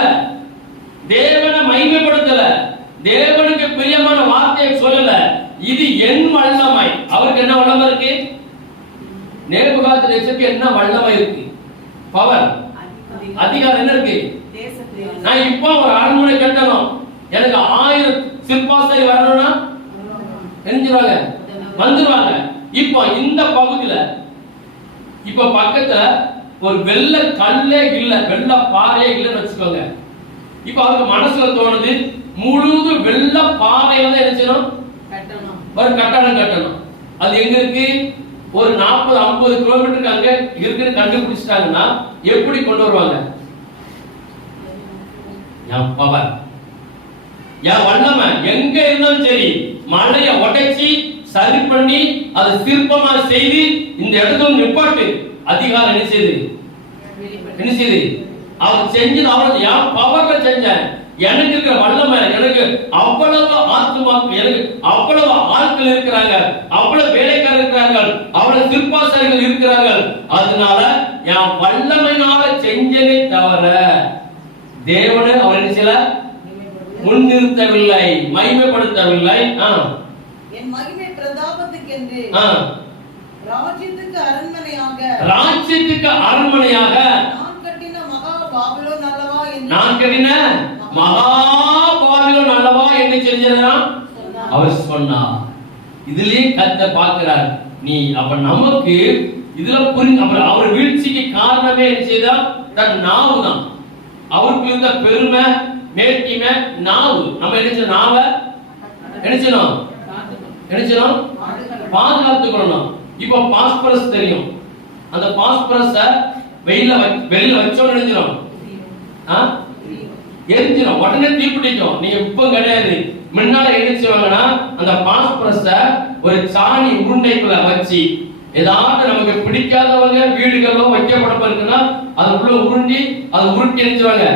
தேவனை மகிமைப்படுத்தல, தேவனுக்கு பிரியமான வார்த்தையை சொல்லல. இது என் வல்லமை. அவருக்கு என்ன வல்லமை இருக்கு? நேபுகாத்நேச்சருக்கு என்ன வல்லமை இருக்கு? பவர், அதிகாரம் என்ன இருக்கு? நான் இப்போ ஒரு அரண்மனை கட்டணும், எனக்கு 1000 சிற்பாசாரி வரணும்னா தெரிஞ்சிருவாங்க, வந்துருவாங்க. இப்போ இந்த பகுதியில இப்ப பக்கத்துல ஒரு வெள்ள கல்லே இல்ல, வெள்ள பாறையே இல்லைன்னு வச்சுக்கோங்க. இப்ப அவருக்கு மனசுல தோணுது, முழுது வெள்ள பாறையில தான் என்ன செய்யணும், ஒரு கட்டடம் கட்டணும். அது எங்க இருக்கு? ஒரு 40-50 கிலோமீட்டருக்கு அங்க இருக்குன்னு கண்டுபிடிச்சிட்டாங்கன்னா எப்படி கொண்டு வருவாங்க? என் பவர், என் வல்லமை எங்க இருந்தாலும் சரி, மலையை உடைச்சி சரி பண்ணி அதை சிற்பமா செய்து இந்த இடத்துல நிப்பாட்டு அதிகாரம் என்ன செய்து அவர் செஞ்சது. அவரது என் பவர்ல செஞ்சேன். எனக்கு இருக்கிற வல்லமை, எனக்கு அவ்வளவு ஆத்மா, எனக்கு அவ்வளவு ஆட்கள் இருக்கிறாங்க, அவ்வளவு வேலைக்காரர் இருக்கிறார்கள், அவ்வளவு சிற்பாசாரிகள் இருக்கிறார்கள். அதனால என் வல்லமையினால செஞ்சதை தவிர தேவனை அவர் என்ன செய்யல, முன்னிறுத்தவில்லை, மகிமைப்படுத்தவில்லை. என் மகிமை பிரதாபத்துக்கென்று ராஜ்யத்துக்கு அரண்மனையாக நான் கட்டின மகா பாபிலோன் அல்லவா என்று செஞ்சதா அவர் சொன்னார். இதுலயே கர்த்தர் பார்க்கிறார். நீ அப்ப நமக்கு இதுல புரிந்து அவர் வீழ்ச்சிக்கு காரணமே என்ன செய்தா? தன் நாவு தான். அவருக்கு இருந்த பெருமை, மேட்டிமை நாவு. நம்ம என்ன நாவ நினைச்சோம் பாதுகாத்துக்கணும். இப்ப பாஸ்பரஸ் தெரியும், அந்த பாஸ்பரஸ வெளியில வச்சோம் நினைச்சிடும், எரிஞ்சிடும், உடனே தீப்பிடிக்கும். நீங்க இப்ப கிடையாது, முன்னால என்ன செய்வாங்கன்னா அந்த பாஸ்பரஸ ஒரு சாணி உருண்டைக்குள்ள வச்சு, ஏதாவது நமக்கு பிடிக்காதவங்க வீடுகளோ வைக்கப்பட இருக்குன்னா அது உள்ள உருண்டி அதை உருட்டி நினைச்சுவாங்க,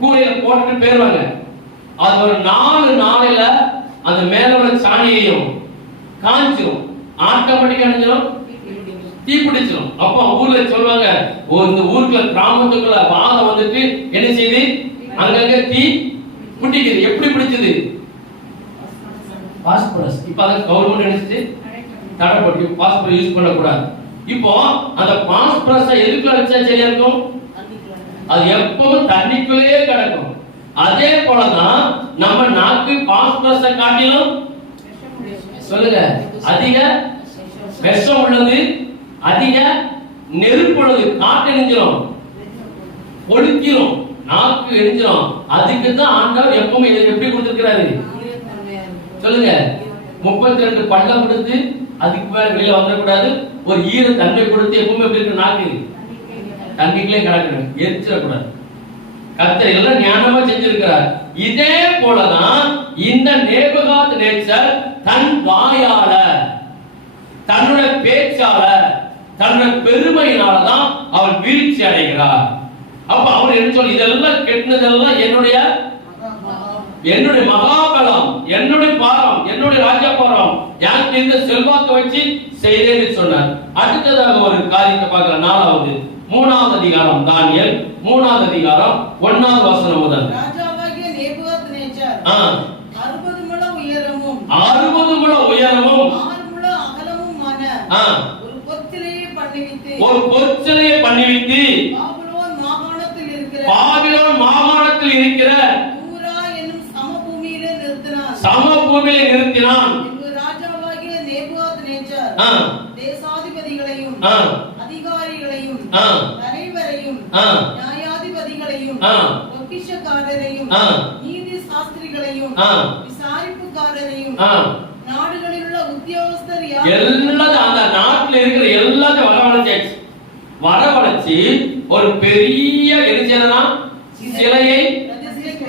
கூரையில போட்டுட்டு போயிருவாங்க. அது ஒரு 4 நாளையில அந்த மேல உள்ள சாணியையும் காஞ்சிரும், ஆட்டோமேட்டிக்கா நினைச்சிடும், தீ பிடிச்சிடும். அப்ப ஊர்ல சொல்லுவாங்க, இந்த ஊருக்குள்ள கிராமத்துக்குள்ள வாதம் வந்துட்டு என்ன செய்யுது, அங்கங்க தீ பிடிக்குது. எப்படி பிடிச்சது? பாஸ்பரஸ். இப்ப அத கவர்மெண்ட் நினைச்சிட்டு தடை போட்டு பாஸ்பரஸ் யூஸ் பண்ணக்கூடாது. இப்போ அந்த பாஸ்பரஸை எதுக்குள்ள வச்சா சரியா இருக்கும்? அது எப்பவும் தண்ணிக்குள்ளேயே கிடக்கும். அதே போலதான் நம்ம நாக்கு பாஸ்பரஸை காட்டிலும் சொல்லுங்க அதிக விஷம் உள்ளது, அதிக நெருப்பு உள்ளது. காட்டு எரிஞ்சிடும், கொளுத்திரும், நாக்கு எரிஞ்சிடும். அதுக்கு தான் ஆண்டவர் எப்பவுமே இதை எப்படி கொடுத்திருக்கிறாரு சொல்லுங்க. 32 பள்ளம் கொடுத்து அதுக்கு மேல வெளியில வந்துடக்கூடாது. ஒரு ஈர தன்மை கொடுத்து எப்பவுமே எப்படி இருக்கு நாக்கு தண்ணிக்குள்ளே கிடக்கணும், எரிச்சிடக்கூடாது. கர்த்தர் எல்லாம் ஞானமா செஞ்சிருக்கிறார். இதே போலதான் இந்த நேபுகாத் நேச்சர் தன் வாயால, தன்னுடைய பேச்சால, தன்னுடைய பெருமையினாலதான் அவன் வீழ்ச்சி அடைகிறார். அப்ப அவர் என்ன சொல்லி, இதெல்லாம் கெட்டதெல்லாம் என்னுடைய மகாபலம், என்னுடைய பாரம், என்னுடைய ராஜபாரம், எனக்கு இந்த செல்வாக்கு வச்சு செய்தேன்னு சொன்னார். அடுத்ததாக ஒரு காரியத்தை பார்க்கலாம். 4வது 3வது அதிகாரம், தானியேல் 3வது அதிகாரம் 1வது வசனம் முதல். ராஜாவாகிய நேபுகாத்நேச்சார் 60 முழ உயரமும் 60 முழ உயரமும் 6 முழ அகலமுமான ஒரு பொற்சிலையை பண்ணிவித்து பாபிலோன் மாகாணத்தில் இருக்கிற தூரா என்னும் சமபூமியிலே நிறுத்தினான். ராஜாவாகிய நேபுகாத்நேச்சார் தேசாதிபதிகளையும் அதிகாரிகளையும் தலைவரையும் நியாயாதிபதிகளையும் பொக்கிஷக்காரரையும் நீதி சாஸ்திரிகளையும் விசாரிப்புக்காரரையும் நாடுகளில் உள்ள உத்தியோகஸ்தர் எல்லாரும் அந்த நாட்டில் இருக்கிற எல்லாத்தையும் வரவழைச்சு ஒரு பெரிய சிலையை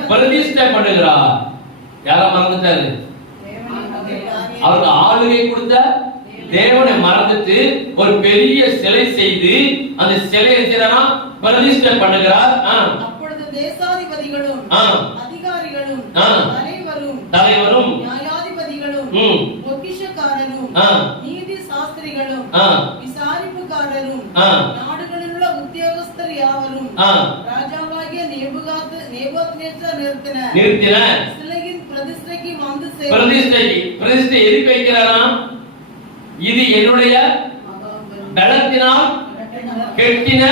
பிரதிஷ்டை பண்ணுகிறார். யார மறந்துட்டாரு? அவருக்கு ஆளுகை கொடுத்த தேவனை மறந்துட்டு ஒரு பெரிய சிலை செய்து அந்த சிலையை பிரதிஷ்டை பண்ணுகிறார். அப்பொழுது தேசாதிபதிகளும் அதிகாரிகளும் தலைவரும் நியாயாதிபதிகளும் பொக்கிஷக்காரரும் நீதி சாஸ்திரிகளும் விசாரிப்புக்காரரும் நாடுகளில் உள்ள உத்தியோகஸ்தர் யாவரும் ராஜாவாகிய நேபுகாத்நேச்சார் நிறுத்தின சிலையின் பிரதிஷ்டைக்கு வந்து பிரதிஷ்டை எதுக்கு வைக்கிறாராம்? இது என்னுடைய பலத்தினால் கெட்டின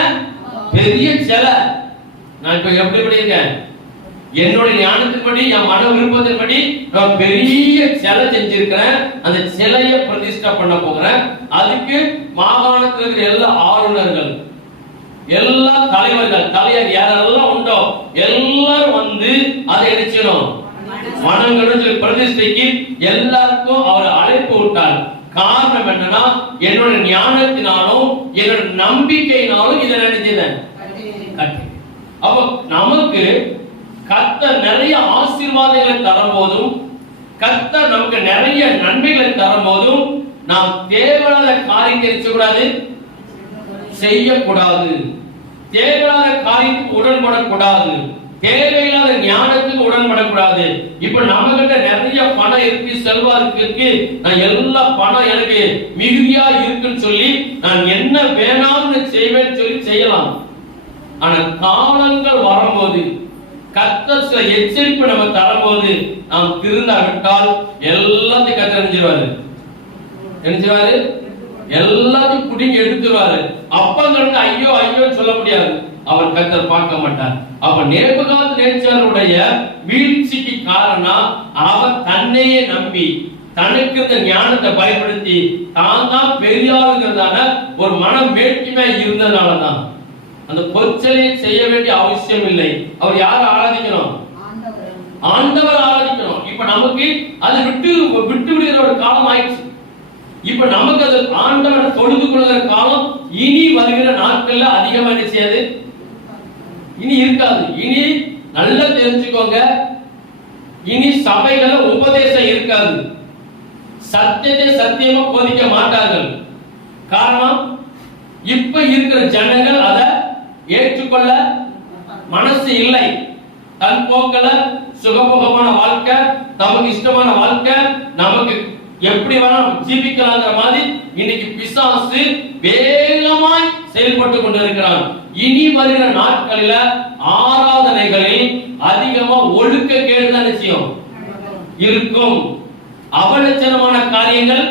பெரிய சிலை. நான் இப்ப எப்படி பண்ணியிருக்கேன்? என்னுடைய ஞானத்தின்படி, என் மன விருப்பத்தின்படி நான் பெரிய சிலை செஞ்சிருக்கிறேன். அந்த சிலையை பிரதிஷ்டை பண்ண போகிறேன். அதுக்கு மாகாணத்தில் இருக்கிற எல்லா ஆளுநர்கள், எல்லா தலைவர்கள், தலைவர் யாரெல்லாம் உண்டோ எல்லாரும் வந்து அதை நிச்சயம் வணங்கணும் சொல்லி பிரதிஷ்டைக்கு எல்லாருக்கும் அவர் அழைப்பு விட்டார். காரணம் என்னன்னா, என்னோட ஞானத்தினாலும் என்னோட நம்பிக்கையினாலும் இதை நினைச்சேன். அப்ப நமக்கு கர்த்தர் நிறைய ஆசீர்வாதங்களை தரும் போதும், கர்த்தர் நமக்கு நிறைய நன்மைகளை தரும் போதும் நாம் தேவையான காரியத்தை செய்யக்கூடாது, தேவையான காரியத்துக்கு உடன்படக்கூடாது, தேவையில்லாத ஞானத்துக்கு உடன்படக்கூடாது. இப்ப நம்ம கிட்ட நிறைய பணம் இருக்கு, செல்வாக்கு இருக்கு, நான் எல்லா பணம் எனக்கு மிகுதியா இருக்குன்னு சொல்லி நான் என்ன வேணாம்னு செய்வேன்னு சொல்லி செய்யலாம். ஆனா காலங்கள் வரும்போது, கர்த்தர் சில எச்சரிப்பு நம்ம தரும்போது நாம் திருந்தாவிட்டால் எல்லாத்தையும் கர்த்தர் நினைச்சிருவாரு, எல்லாத்தையும் குடிங்க எடுத்துருவாரு. அப்பங்களுக்கு ஐயோ ஐயோன்னு சொல்ல முடியாது, அவர் கர்த்தர் பார்க்க மாட்டார். அப்ப நேபுகாத்நேச்சாருடைய வீழ்ச்சிக்கு காரணம் அவர் தன்னையே நம்பி தனக்கு இந்த ஞானத்தை பயன்படுத்தி தான் பெரியாளுங்கிறதான ஒரு மனம் மேட்சிமை இருந்ததுனாலதான் அந்த பொற்சிலையை செய்ய வேண்டிய அவசியம் இல்லை. அவர் யாரை ஆராதிக்கணும்? ஆண்டவர் ஆராதிக்கணும். இப்ப நமக்கு அது விட்டு விடுகிற ஒரு காலம் ஆயிடுச்சு. இப்ப நமக்கு அது ஆண்டவரை தொழுது கொள்கிற காலம் இனி வருகிற நாட்கள்ல அதிகமா என்ன செய்யாது, இனி இருக்காது. இனி நல்லா தெரிஞ்சுக்கோங்க, இனி சபைகள உபதேசம் இருக்காது, சத்தியத்தை சத்தியமா போதிக்க மாட்டார்கள். காரணம், இப்ப இருக்கிற ஜனங்கள் அதை ஏற்றுக்கொள்ள மனசு இல்லை. தன் போக்கல சுகபோகமான வாழ்க்கை, நமக்கு இஷ்டமான வாழ்க்கை, நமக்கு எப்படி வேணாலும் ஜீவிக்கலாங்கிற மாதிரி இன்னைக்கு பிசாசு வேகமாய் செயல்பட்டு கொண்டிருக்கிறான். இனி வருகிற நாட்களில ஆராதனைகளில் அதிகமா ஒழுக்க கேடுதான் நிச்சயம் இருக்கும், அவலட்சணமான காரியங்கள்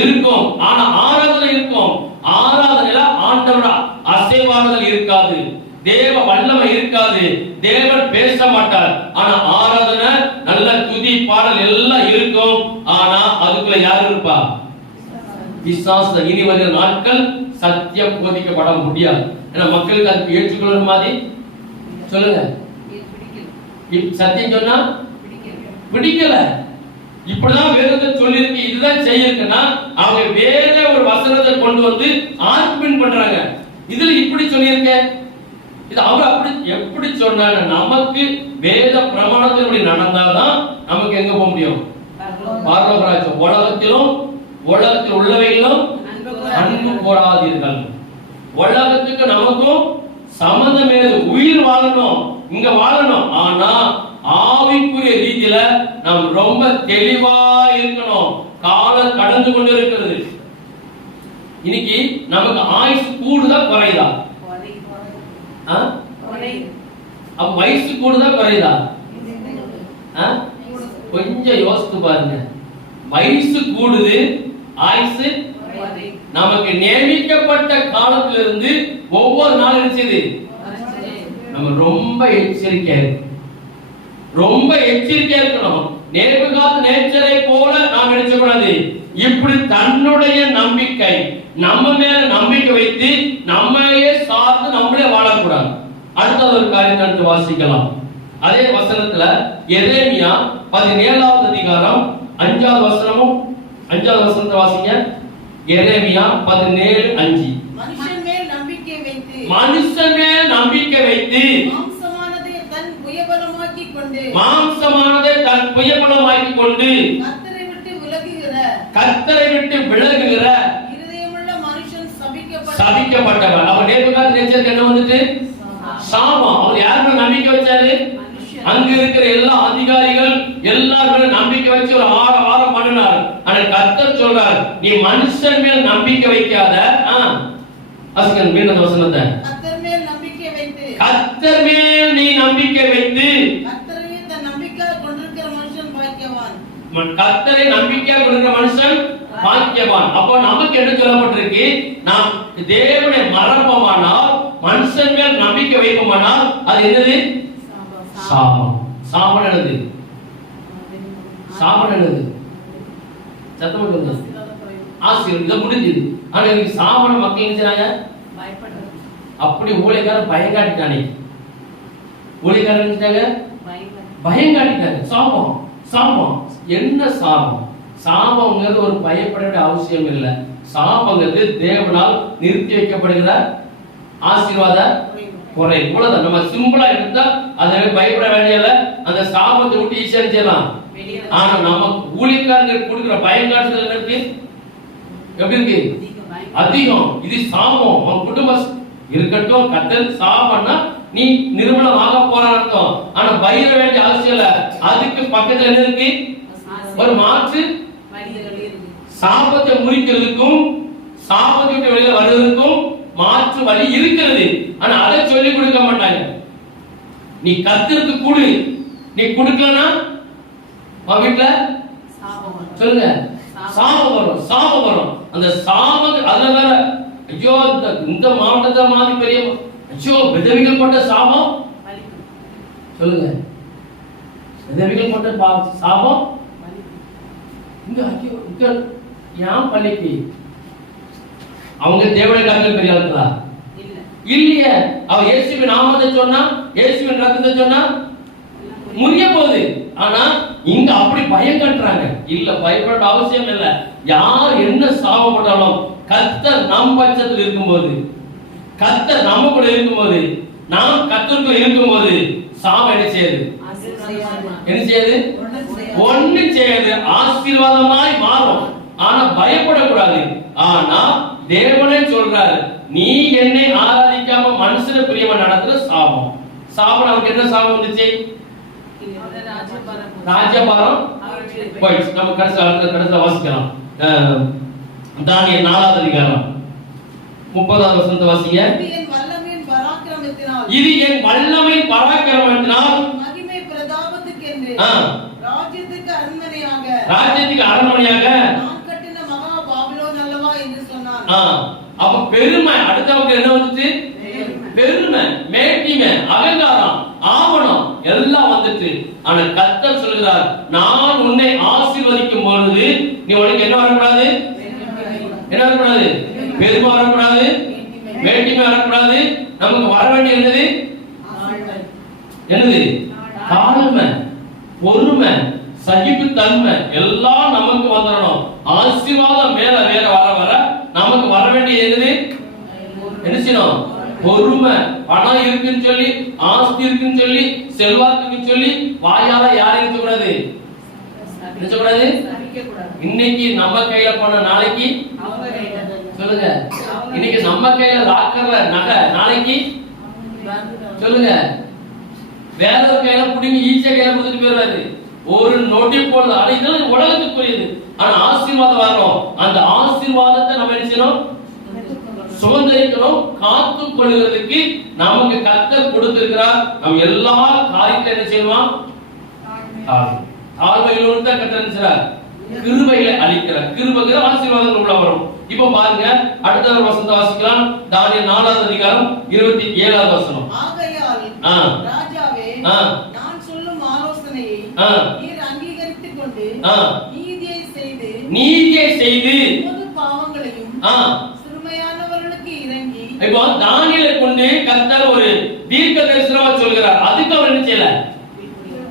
இருக்கும். ஆனா ஆராதனை இருக்கும். ஆராதனையில ஆண்டவர அசைவாடுதல் இருக்காது, தேவ வல்லமை இருக்காது, தேவன் பேச மாட்டார். ஆனா ஆராதனை நல்ல துதி பாடல் எல்லாம் இருக்கும். ஆனா அதுக்குள்ள யார் இருப்பா? பிசாசு. இனி வருகிற நாட்கள் சத்தியம் போதிக்கப்பட முடியாது. ஏன்னா மக்களுக்கு அது ஏற்றுக்கொள்ள மாதிரி சொல்லுங்க. சத்தியம் சொன்னா பிடிக்கல. இப்படிதான் வேதத்தை சொல்லிருக்கு, இதுதான் செய்யிருக்குன்னா அவங்க வேற ஒரு வசனத்தை கொண்டு வந்து ஆர்குமெண்ட் பண்றாங்க. இதுல இப்படி சொல்லியிருக்க, இது அவர் அப்படி எப்படி சொன்னாங்க? நமக்கு வேத பிரமாணத்தின்படி நடந்தாதான் நமக்கு எங்க போக முடியும்? பரலோகராஜ்யம். உலகத்தில் உள்ளவைகளும் அன்பு கூறாதீர்கள். உலகத்துக்கு நமக்கும் சம்பந்தமே. உயிர் வாழணும், இங்க வாழணும். ஆனா ஆவிக்குரிய ரீதியில நாம் ரொம்ப தெளிவா இருக்கணும். காலம் கடந்து கொண்டு இருக்கிறது. இன்னைக்கு நமக்கு ஆயுசு கூடுதா குறையுதா? அப்ப வயசு கூடுதா குறையுதா? கொஞ்சம் யோசித்து பாருங்க. வயசு கூடுது, ஆயுசு நமக்கு நியமிக்கப்பட்ட காலத்திலிருந்து ஒவ்வொரு நாள் இருந்துச்சு. நம்ம ரொம்ப எச்சரிக்கையா இருக்கணும், ரொம்ப எச்சரிக்கையா இருக்கணும். நேபுகாத் நேச்சரை போல நாம் நினைச்சக்கூடாது. இப்படி தன்னுடைய நம்பிக்கை நம்ம மேல நம்பிக்கை வைத்து நம்மையே சார்ந்து நம்மளே வாழக்கூடாது. அடுத்த ஒரு காரியத்தை எடுத்து வாசிக்கலாம். அதே வசனத்துல எரேமியா 17வது அதிகாரம் 5வது வசனமும் 5வது வசனத்தை வாசிங்க. எரேமியா 17:5. மனுஷன் மேல் நம்பிக்கை வைத்து மாம்சமானதை தன் புயபலமாக்கிக் கொண்டு கர்த்தரை விட்டு விலகுகிற இருதயமுள்ள மனுஷன் சபிக்கப்பட்டவன். அப்ப நேபுகாத் நேச்சருக்கு என்ன வந்துட்டு? சாபம். அவர் யாருமே நம்பிக்கை வச்சாரு? அங்க இருக்கிற எல்லா அதிகாரிகள் எல்லாருமே நம்பிக்கை வச்சு ஒரு 6 வாரம் பண்ணினார். ஆனா கர்த்தர் சொல்றார், நீ மனுஷன் மேல் நம்பிக்கை வைக்காத. அஸ்கன் மீண்டும் வசனத்தை. கர்த்தர் மேல் நீ நம்பிக்கை வைத்து கர்த்தரை தன் நம்பிக்கையாக கொண்டிருக்கிற மனுஷன் பாக்கியவான். கர்த்தரை நம்பிக்கையாக கொண்டிருக்கிற மனுஷன் பாக்கியவான். அப்போ நமக்கு என்ன சொல்லப்பட்டிருக்கு? நாம் தேவனை மறப்போமானால், மனுஷன் மேல் நம்பிக்கை வைப்போமானால் அது என்னது? சாபம். சாபம் என்னது? சாபம் என்னது? சத்தமா சொல்லுங்க. ஆசீர்வாதம் முடிஞ்சது. ஆனா இன்னைக்கு சாபன மக்கள் என்ன செய்றாங்க? பயப்படுறாங்க. அப்படி ஊழியக்காரர் பயம் காட்டிட்டானே. ஊழியக்காரர் நினைச்சாங்க பயம் காட்டிட்டாங்க. சாபம். சாபம் என்ன? சாபம். சாபம்ங்கிறது ஒரு பயப்பட வேண்டிய அவசியம் இல்லை. சாபங்கிறது தேவனால் நிறுத்தி வைக்கப்படுகிற ஆசீர்வாத குறை. இவ்வளவுதான். நம்ம சிம்பிளா இருந்தா அதை பயப்பட வேண்டியல. அந்த சாபத்தை விட்டு ஈஸியா செய்யலாம். ஆனா நம்ம ஊழியக்காரர்கள் கொடுக்கிற பயம் காட்டுதல் இருக்கு எப்படி இருக்கு? அதிகம். இது சாபம். உன் குடும்பம் இருக்கட்டும். கத்தல் சாபம்னா நீ நிர்மலமாக போற அர்த்தம். ஆனா பயிர வேண்டிய அவசியம் இல்ல. அதுக்கு பக்கத்துல என்ன இருக்கு? ஒரு மாற்று சாபத்தை முறிக்கிறதுக்கும் சாபத்தை விட்டு வெளியில வருவதற்கும் மாற்று வழி இருக்கிறது. ஆனா அதை சொல்லி கொடுக்க மாட்டாங்க. நீ கத்திற்கு கொடு, நீ கொடுக்கலனா வீட்டுல சொல்லுங்க சாபம் வரும். சாபம் வரும். அந்த சாபம் அதுல வேற ஐயோ இந்த மாவட்டத்தை மாதிரி பெரிய ஐயோ விதவிகள் போட்ட சாபம் சொல்லுங்க. விதவிகள் போட்ட சாபம் இங்க ஐயோ இங்க ஏன் பள்ளிக்கு அவங்க தேவனுடைய காரியங்கள் பெரிய ஆளுங்களா? இல்லையே. அவ இயேசுவின் நாமத்தை சொன்னா, இயேசுவின் ரத்தத்தை சொன்னா முறிய போகுது. ஆனா இங்க அப்படி பயம் கட்டுறாங்க. இல்ல, பயப்பட அவசியம் இல்ல. யார் என்ன சாபப்பட்டாலும் கர்த்தர் நம் பட்சத்தில் இருக்கும்போது, கர்த்தர் நம்ம கூட இருக்கும்போது, நாம் கர்த்தருக்குள்ள இருக்கும்போது சாபம் என்ன செய்யுது? என்ன செய்யுது? ஒண்ணு செய்யுது. ஆசீர்வாதமாய் மாறும். ஆனா பயப்படக்கூடாது. ஆனா தேவனே சொல்றாரு, நீ என்னை ஆராதிக்காம மனுஷனை பிரியமா நடத்துற சாபம். சாபம் நமக்கு என்ன சாபம் வந்துச்சு? ராஜபாரம் போயிடுச்சு. நம்ம கடைசியில் வாசிக்கலாம். தானியேல் 4வது அதிகாரம் 30வது வசனத்தை வாசிங்க. இது என் வல்லமை பராக்கிரமத்தினால் மகிமை பிரதாபத்துக்கு என்று ராஜ்யத்துக்கு அரண்மனையாக நான் கட்டின மகா பாபிலோன் அல்லவா என்று சொன்னான். அப்ப பெருமை அடுத்தவங்க என்ன வந்துச்சு? பெருமை, மேட்டிமை, அகங்காரம். எல்லாம் வந்துட்டு. ஆனா கர்த்தர் சொல்கிறார், நான் உன்னை ஆசீர்வதிக்கும் பொழுது நீ உனக்கு என்ன வரக்கூடாது? என்ன வரக்கூடாது? பெருமை வரக்கூடாது, மேட்டிமை வரக்கூடாது. நமக்கு வர வேண்டிய என்னது? என்னது? தாழ்மை, பொறுமை, சகிப்புத்தன்மை எல்லாம் நமக்கு வந்துடணும். ஆசீர்வாதம் மேல வேற வர வர நமக்கு வர வேண்டிய என்னது? என்ன செய்யணும்? பொறுமை. பணம் இருக்குன்னு சொல்லி, ஆஸ்தி இருக்குன்னு சொல்லி, செல்வாக்குன்னு சொல்லி வாயால யாரையும் இருக்கக்கூடாது, நினைச்சக்கூடாது. இன்னைக்கு நம்ம கையில போன நாளைக்கு சொல்லுங்க, இன்னைக்கு நம்ம கையில லாக்கர்ல நகை நாளைக்கு சொல்லுங்க வேற ஒரு கையில புடிங்கி ஈஸியா கையில கொடுத்துட்டு போயிடுறாரு. ஒரு நொடி போல இதெல்லாம் உலகத்துக்குரியது. ஆனா ஆசீர்வாதம் வரணும். அந்த ஆசீர்வாதத்தை நம்ம என்ன செய்யணும்? சுதந்திரிக்கணும். காத்து கொள்வதற்கு நமக்கு கர்த்தர் கொடுத்திருக்கிறார். நம்ம எல்லா காரியத்தையும் என்ன செய்யணும்? தாழ்மையிலோடு தான் கர்த்தர் நினைச்சார், கிருபையில அளிக்கிறார். கிருபைங்கிற ஆசீர்வாதம் உள்ள வரும். இப்ப பாருங்க, அடுத்த வசனத்தை வாசிக்கலாம். தானியேல் 4வது அதிகாரம் 27வது வசனம். ஆகையால் ராஜாவே, நான் சொல்லும் ஆலோசனையை நீர் அங்கீகரித்துக் கொண்டு நீதியை செய்து பொது பாவங்களையும் சிறுமையானவர்களுக்கு இறங்கி. இப்போ தானியேலை கொண்டு கர்த்தர் ஒரு தீர்க்க தரிசனமா சொல்கிறார். அதுக்கு அவர் என்ன செய்யல?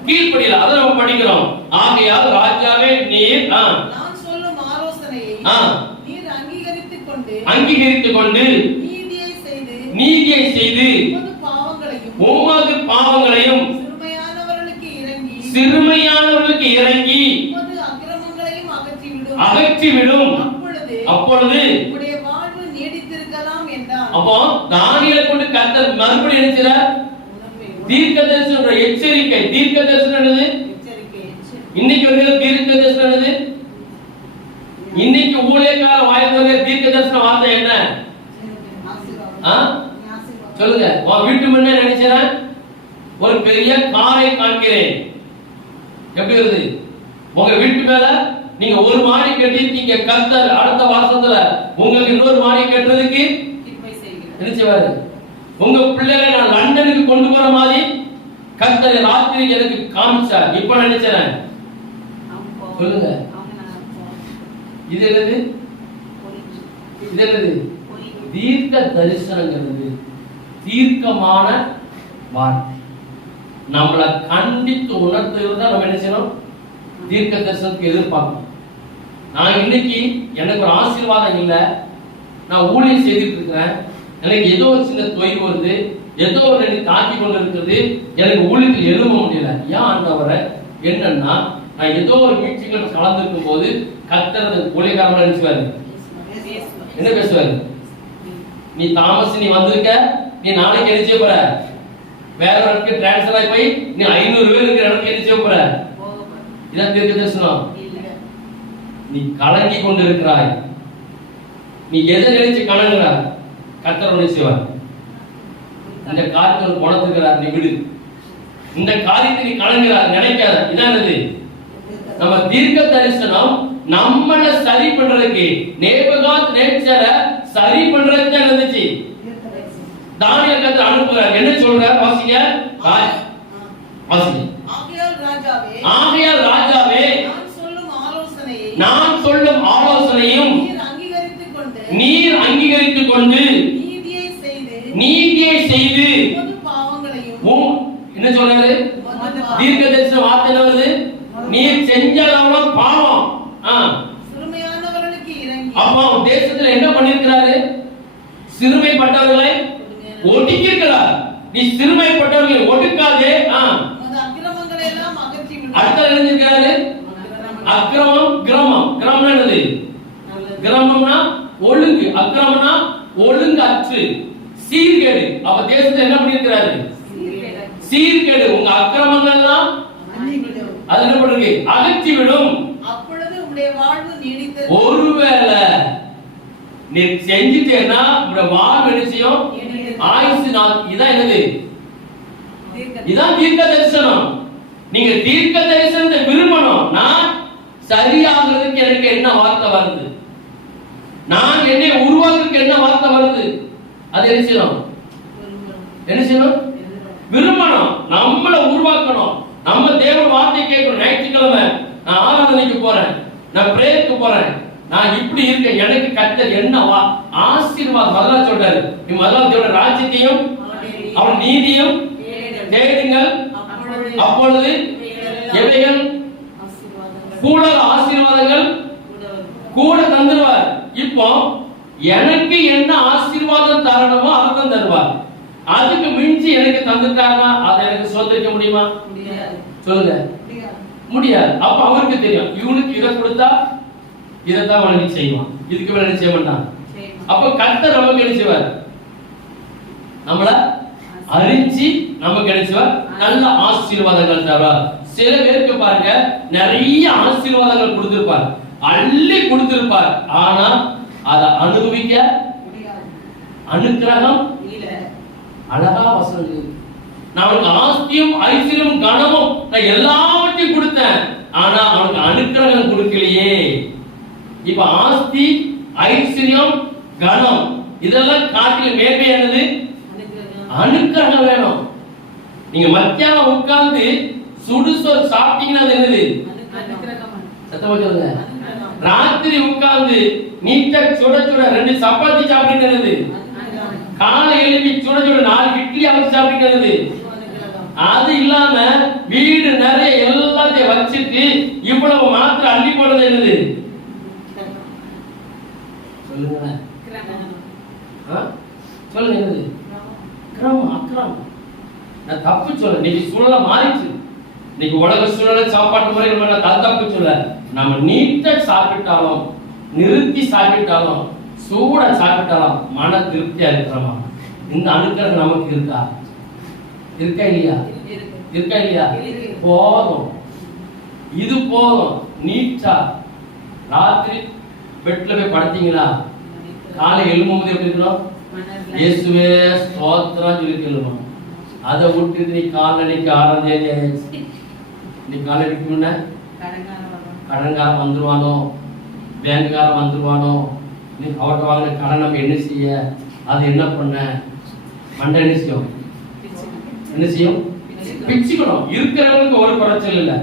கீழ்ப்படியல. அதை நம்ம படிக்கிறோம். ஆகையால் ராஜாவே, நீர் நான் சொல்லும் ஆலோசனையை நீர் அங்கீகரித்துக் கொண்டு நீதியை செய்து உமது பாவங்களையும் சிறுமையானவர்களுக்கு இறங்கி அகற்றிவிடும். அப்பொழுது அப்போ தானியேலை கொண்டு கர்த்தர் மறுபடியும் என்ன செய்றார்? தீர்க்க தரிசன எச்சரிக்கை. தீர்க்க தரிசனம் என்னது? இன்னைக்கு வந்து தீர்க்க தரிசனம் என்னது? இன்னைக்கு ஊழியக்கார வாய்ந்த தீர்க்க தரிசன வார்த்தை என்ன? சொல்லுங்க. வீட்டு முன்னே நினைச்சேன் ஒரு பெரிய காரை காண்கிறேன். எப்படி வருது? உங்க வீட்டு மேல நீங்க ஒரு மாடி கட்டிருக்கீங்க. கர்த்தர் அடுத்த வருஷத்துல உங்களுக்கு இன்னொரு மாடி கட்டுறதுக்கு நினைச்சவாரு. உங்க பிள்ளைகளை நான் லண்டனுக்கு கொண்டு போற மாதிரி கர்த்தர் ராத்திரி எனக்கு காமிச்சார். இப்ப நினைச்சேன். சொல்லுங்க, இது என்னது? இது என்னது? தீர்க்க தரிசனங்கிறது தீர்க்கமான வார்த்தை. நம்மளை கண்டித்து உணர்த்துறது தான் நம்ம என்ன செய்யணும்? தீர்க்க தரிசனத்துக்கு எதிர்பார்க்கணும். நான் இன்னைக்கு எனக்கு ஒரு ஆசீர்வாதம் இல்லை, நான் ஊழியம் செய்துட்டு இருக்கிறேன், எனக்கு ஏதோ ஒரு சின்ன தொய்வு வருது, ஏதோ ஒரு எனக்கு தாக்கி கொண்டு இருக்கிறது, எனக்கு ஊழியத்தில் எழுத முடியல. ஏன் ஆண்டவரை? என்னன்னா நான் ஏதோ ஒரு மீட்டிங்கில் கலந்துருக்கும் போது கர்த்தர் ஊழியக்காரமா நினைச்சுவாரு. என்ன பேசுவாரு? நீ தாமஸ், நீ வந்திருக்க, நீ நாளைக்கு என்ன செய்ய போற? வேற ஒரு இடத்துக்கு டிரான்ஸ்ஃபர் ஆகி போய் நீ 500 பேர் இருக்கிற இடத்துக்கு என்ன செய்ய போற? இதான் தீர்க்க தரிசனம். நீ கலங்கி கொண்டு இருக்கிறாய். நீ எதை நினைச்சு கலங்குறாய்? கர்த்தர் உன்னை செய்வார். இந்த காரியத்தை குணத்துக்கிறார், நீ விடு. இந்த காரியத்தை நீ கலங்குறார் நினைக்காத. இதான் என்னது? நம்ம தீர்க்க தரிசனம் நம்மள சரி பண்றதுக்கு, நேபுகாத் நேச்சரை சரி பண்றதுக்கு தான் இருந்துச்சு. தானியேல் கர்த்தர் அனுப்புகிறார். என்ன சொல்றார்? வாசிங்க, வாசிங்க. ஆகையால் ராஜாவே, நான் சொல்லும் ஆலோசனையும் நீர் அங்கீகரித்துக் கொண்டு நீதியை செய்து என்ன சொல்றாரு? தீர்க்க தரிசன வார்த்தை என்ன வருது? நீர் செஞ்சாலும் பாவம். அப்போ தேசத்துல என்ன பண்ணிருக்கிறாரு? சிறுமைப்பட்டவர்களை ஒடுக்கி இருக்கிறார். நீ சிறுமைப்பட்டவர்களை ஒடுக்காதே. அடுத்த எழுந்திருக்கிறாரு அக்கிரமம், கிரமம். கிரமம் என்னது? கிரமம்னா ஒழுங்கு, அக்கிரமம்னா ஒழுங்கு அற்று, சீர்கேடு. அப்ப தேசத்தை என்ன பண்ணிருக்கிறாரு? சீர்கேடு. உங்க அக்கிரமங்கள் எல்லாம் அது என்ன பண்ணுங்க? அகற்றி விடும். ஒருவேளை நீ செஞ்சிட்டேன்னா உங்க வாழ்வு நிச்சயம் ஆயுசு நாள். இதான் என்னது? இதான் தீர்க்க தரிசனம். நீங்க தீர்க்க தரிசனத்தை விரும்பணும். நான் சரியாகிறதுக்கு எனக்கு என்ன வார்த்தை வருது? நான் என்னை உருவாக்குறதுக்கு என்ன வார்த்தை வருது? அது என்ன செய்யணும்? என்ன செய்யணும்? விரும்பணும். நம்மள உருவாக்கணும். கேட்கணும். ஞாயிற்றுக்கிழமை நான் ஆராதனைக்கு போறேன், நான் பிரேயருக்கு போறேன், நான் இப்படி இருக்கேன், எனக்கு கர்த்தர் என்னவா ஆசீர்வாதம் முதல்ல சொல்றாரு. நீ முதல்ல தேவனுடைய ராஜ்யத்தையும் அவர் நீதியும் தேடுங்கள், அப்பொழுது எவைகள் கூட ஆசீர்வாதங்கள் கூட தந்துருவார். இப்போ எனக்கு என்ன ஆசீர்வாதம் தரணுமோ அதான் தருவார். அதுக்கு மிஞ்சி எனக்கு தந்துட்டாருன்னா அதை எனக்கு சொந்தரிக்க முடியுமா? சொல்லுங்க, முடியாது. அப்ப அவருக்கு தெரியும், இவனுக்கு இதை கொடுத்தா இதைத்தான் வழங்கி செய்வான், இதுக்கு மேல செய்ய மாட்டான். அப்ப கர்த்தர் நமக்கு என்ன செய்வார்? நம்மள அறிஞ்சு நமக்கு என்ன செய்வார்? நல்ல ஆசீர்வாதங்கள் தருவார். சில பேருக்கு பாருங்க நிறைய ஆசீர்வாதங்கள் கொடுத்திருப்பார், அள்ளி கொடுத்திருப்பார், ஆனா அதை அனுபவிக்க அனுக்கிரகம் அழகா வசனம். நான் அவனுக்கு ஆஸ்தியும் ஐஸ்வர்யம் கனமும் நான் எல்லாவற்றையும் கொடுத்தேன், ஆனா அவனுக்கு அனுக்கிரகம் கொடுக்கலையே. இப்ப ஆஸ்தி ஐஸ்வர்யம் கனம் இதெல்லாம் காட்டில மேன்மையானது அனுக்கிரகம் வேணும். நீங்க மத்தியானம் உட்கார்ந்து சுடுசோறு சாப்பிட்டீங்கன்னா அது என்னது? சத்தமா சொல்லுங்க. ராத்திரி உட்கார்ந்து நீட்ட சுட சுட 2 சப்பாத்தி சாப்பிட்டீங்கன்னா காலை எழுப்பி சுட சுட 4 இட்லி அவிச்சு சாப்பிட்டீங்கன்னா அது இல்லாம வீடு நிறைய எல்லாத்தையும் வச்சுட்டு இவ்வளவு மாத்திரம் அள்ளி போனது என்னது? சொல்லுங்க சொல்லுங்க, என்னது? அக்கிரமம். அக்கிரமம். நான் தப்பு சொல்ல, இன்னைக்கு சூழலை மாறிச்சு. இன்னைக்கு உலக சூழலை சாப்பாட்டு முறைகள் தப்பு சொல்ல. நம்ம நீட்ட சாப்பிட்டாலும் நிறுத்தி சாப்பிட்டாலும் சூட சாப்பிட்டாலும் மன திருப்தியா இருக்கிறோமா? இந்த அனுக்கிரகம் நமக்கு இருக்கா? இருக்கா இல்லையா? இருக்கா இல்லையா? போதும், இது போதும். நீட்டா ராத்திரி பெட்ல போய் படுத்தீங்களா, காலை எழும்பும்போது எப்படி இருக்கணும்? இயேசுவே ஸ்தோத்திரம் சொல்லி எழும்பணும். அதை விட்டுட்டு நீ காலடிக்கு ஆரம்பிச்சு நீ காலடிக்கு முன்ன கடன்காரன் வந்துருவானோ, பேங்க்காரன் வந்துருவானோ, நீ அவட்ட வாங்கின கடன் நம்ம என்ன செய்ய, அது என்ன பண்ண மண்டை என்ன செய்யும்? என்ன செய்யும்? பிச்சுக்கணும். இருக்கிறவங்களுக்கு ஒரு குறைச்சல் இல்லை,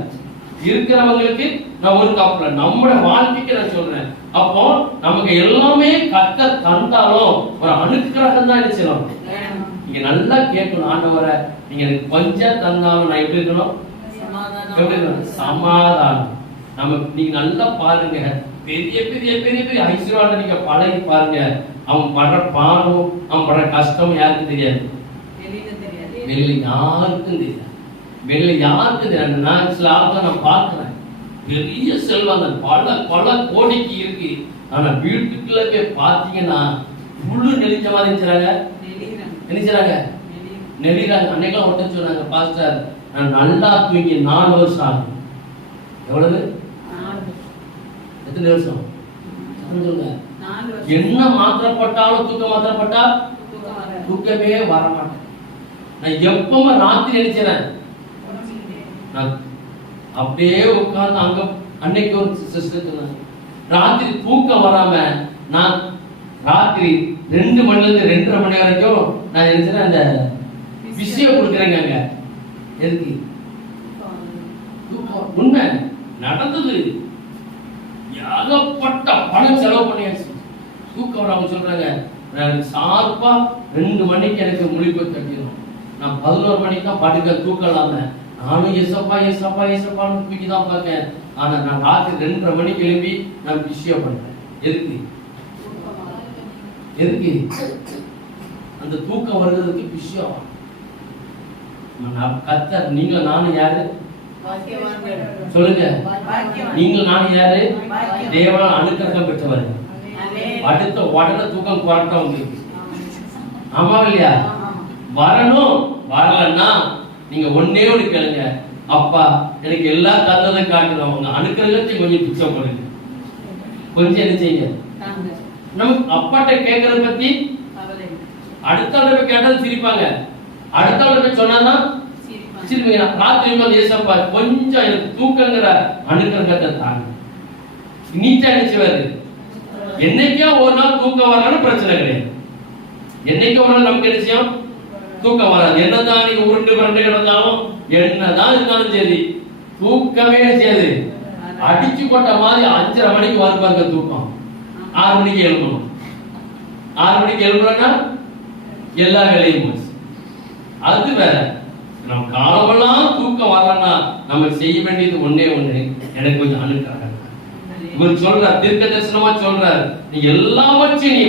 இருக்கிறவங்களுக்கு நான் ஒரு தப்பு இல்லை. நம்முடைய வாழ்க்கைக்கு நான் சொல்றேன். அப்போ நமக்கு எல்லாமே கத்த தந்தாலும் ஒரு அனுக்கிரகம் தான் என்ன செய்யணும்? நீங்க நல்லா கேட்கணும், ஆண்டவரை நீங்க எனக்கு கொஞ்சம் தந்தாலும் நான் எப்படி இருக்கணும்? எப்படி இருக்கணும்? சமாதானம். நம்ம நீங்க நல்லா பாருங்க, பெரிய பெரிய பெரிய பெரிய ஐஸ்வர்யம் நீங்க பழகி பாருங்க. அவன் படுற பாடம், அவன் படுற கஷ்டம் யாருக்கும் தெரியாது, வெளியில யாருக்கும் தெரியாது, வெளியில யாருக்கும் தெரியாது. நான் சில ஆளுங்க நான் பார்க்கிறேன், பெரிய செல்வங்கள் பல கோடிக்கு இருக்கு, ஆனா வீட்டுக்குள்ள போய் பார்த்தீங்கன்னா முழு நெளிஞ்ச மாதிரி நினைச்சாங்க, நெளிறாங்க. அன்னைக்கெல்லாம் ஒட்ட சொன்னாங்க, பாஸ்டர் நான் நல்லா தூங்கி 4 வருஷம் ஆகும். எவ்வளவு? எத்தனை வருஷம்? சொல்லுங்க. என்ன மாத்திரப்பட்டாலும் தூக்க மாத்திரப்பட்டா தூக்கமே வர மாட்டேன். நான் எப்பவுமே ராத்திரி நினைச்சேன், நான் அப்படியே உட்கார்ந்து அங்க. அன்னைக்கு ஒரு சிஸ்டர் சொன்னாங்க, ராத்திரி தூக்கம் வராம நான் ராத்திரி 2 மணில இருந்து 2:30 மணி வரைக்கும் நான் நினைச்சேன் அந்த விஷயம் கொடுக்குறேங்க. எதுக்கு? உண்மை நடந்தது. ஏகப்பட்ட பணம் செலவு பண்ணியாச்சு. தூக்கம் வராம சொல்றாங்க, நான் சார்பா 2 மணிக்கு எனக்கு முழிப்பு தட்டிடும். நான் 11 மணிக்கு தான் படுக்க தூக்கலாம. நானும் ஏசப்பா ஏசப்பா ஏசப்பான்னு தூக்கி தான் பார்க்கேன். ஆனா நான் ராத்திரி 2:30 மணிக்கு எழுப்பி நான் விஷயம் பண்றேன். எதுக்கு? எதுக்கு? அந்த தூக்கம் வருகிறதுக்கு விஷயம். கர்த்தர் நீங்க நானும் யாரு? சொல்லுங்க. நீங்க நானும் யாரு? தேவனால் அனுக்கிரகம் பெற்றவர். அடுத்த உடனே தூக்கம் குறட்டா உங்களுக்கு. ஆமா இல்லையா? வரணும். வரலன்னா நீங்க ஒன்னே ஒண்ணு கேளுங்க, அப்பா எனக்கு எல்லாம் தந்ததை காட்டுறோம், உங்க அனுக்கிரகத்தை கொஞ்சம் துச்சம் பண்ணுங்க, கொஞ்சம் என்ன செய்யுங்க. நமக்கு அப்பாட்ட கேட்கறத பத்தி அடுத்தவங்க கேட்டாலும் சிரிப்பாங்க, அடுத்தவங்க சொன்னாதான் சிரிப்பீங்க. ராத்திரி ஏசப்பா கொஞ்சம் எனக்கு தூக்கங்கிற அனுக்கிரகத்தை தாங்க. நீச்சா நினைச்சுவாரு. என்னைக்கோ ஒரு நாள் தூக்கம் வரலான்னு பிரச்சனை கிடையாது. என்னைக்கோ ஒரு நாள் நமக்கு என்ன செய்யும்? தூக்கம் வராது. என்னதான் நீங்க உருண்டு புரண்டு கிடந்தாலும், என்னதான் இருந்தாலும் சரி, தூக்கமே செய்யாது. அடிச்சு கொட்ட மாதிரி 5:30 மணிக்கு வருவாங்க தூக்கம். 6 மணிக்கு எழுப்பணும். 6 மணிக்கு எழுப்புறோம்னா எல்லா வேலையும் போச்சு. அது வேற. நம்ம காலமெல்லாம் தூக்கம் வரலன்னா நம்ம செய்ய வேண்டியது ஒண்ணே ஒண்ணு, எனக்கு கொஞ்சம் அனுக்கிறாங்க. இவர் சொல்றார், தீர்க்க தரிசனமா சொல்றார், நீ எல்லாம் வச்சு நீ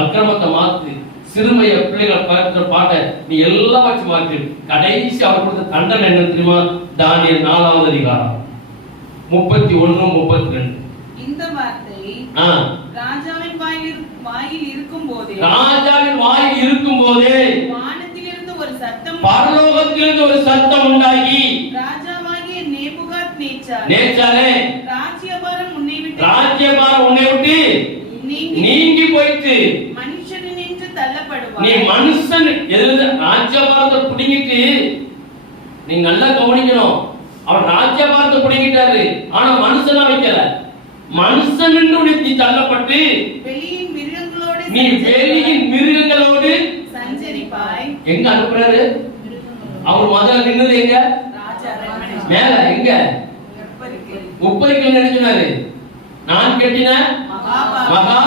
அக்கிரமத்தை மாத்து, சிறுமைய பிள்ளைகளை பார்க்கிற பாட்டை நீ எல்லாம் வச்சு மாத்து. கடைசி அவர் கொடுத்த தண்டனை என்ன தெரியுமா? தானியேல் 4வது அதிகாரம் 31, 32. இந்த வார்த்தை ராஜாவின் வாயில் இருக்கும் போதே, ராஜாவின் வாயில் இருக்கும் போதே வானத்திலிருந்து ஒரு சத்தம், பரலோகத்திலிருந்து ஒரு சத்தம் உண்டாகி, ராஜாவாகிய நேபுகாத்நேச்சாரே, நேச்சாரே, ராஜ்யபாரம் உன்னை விட்டு நீங்கி போயிட்டு மனுஷனின்று தள்ளப்படுவாய். நீ மனுஷன் எதிர ராஜ்யபாரத்தை பிடிங்கிட்டு, நீ நல்லா கவனிக்கணும், அவர் ராஜ்யபாரத்தை பிடிங்கிட்டாரு, ஆனா மனுஷனா வைக்கல. மனுஷன் நீ தள்ளப்பட்டு வெளியின் மிருகங்களோடு நீ வெளியின் மிருகங்களோடு சஞ்சரிப்பாய். எங்க அனுப்புறாரு? அவர் முதல்ல நின்னது எங்க? மேல. எங்க? உப்பரிக்கல் நினைச்சாரு. நான் கட்டின மகா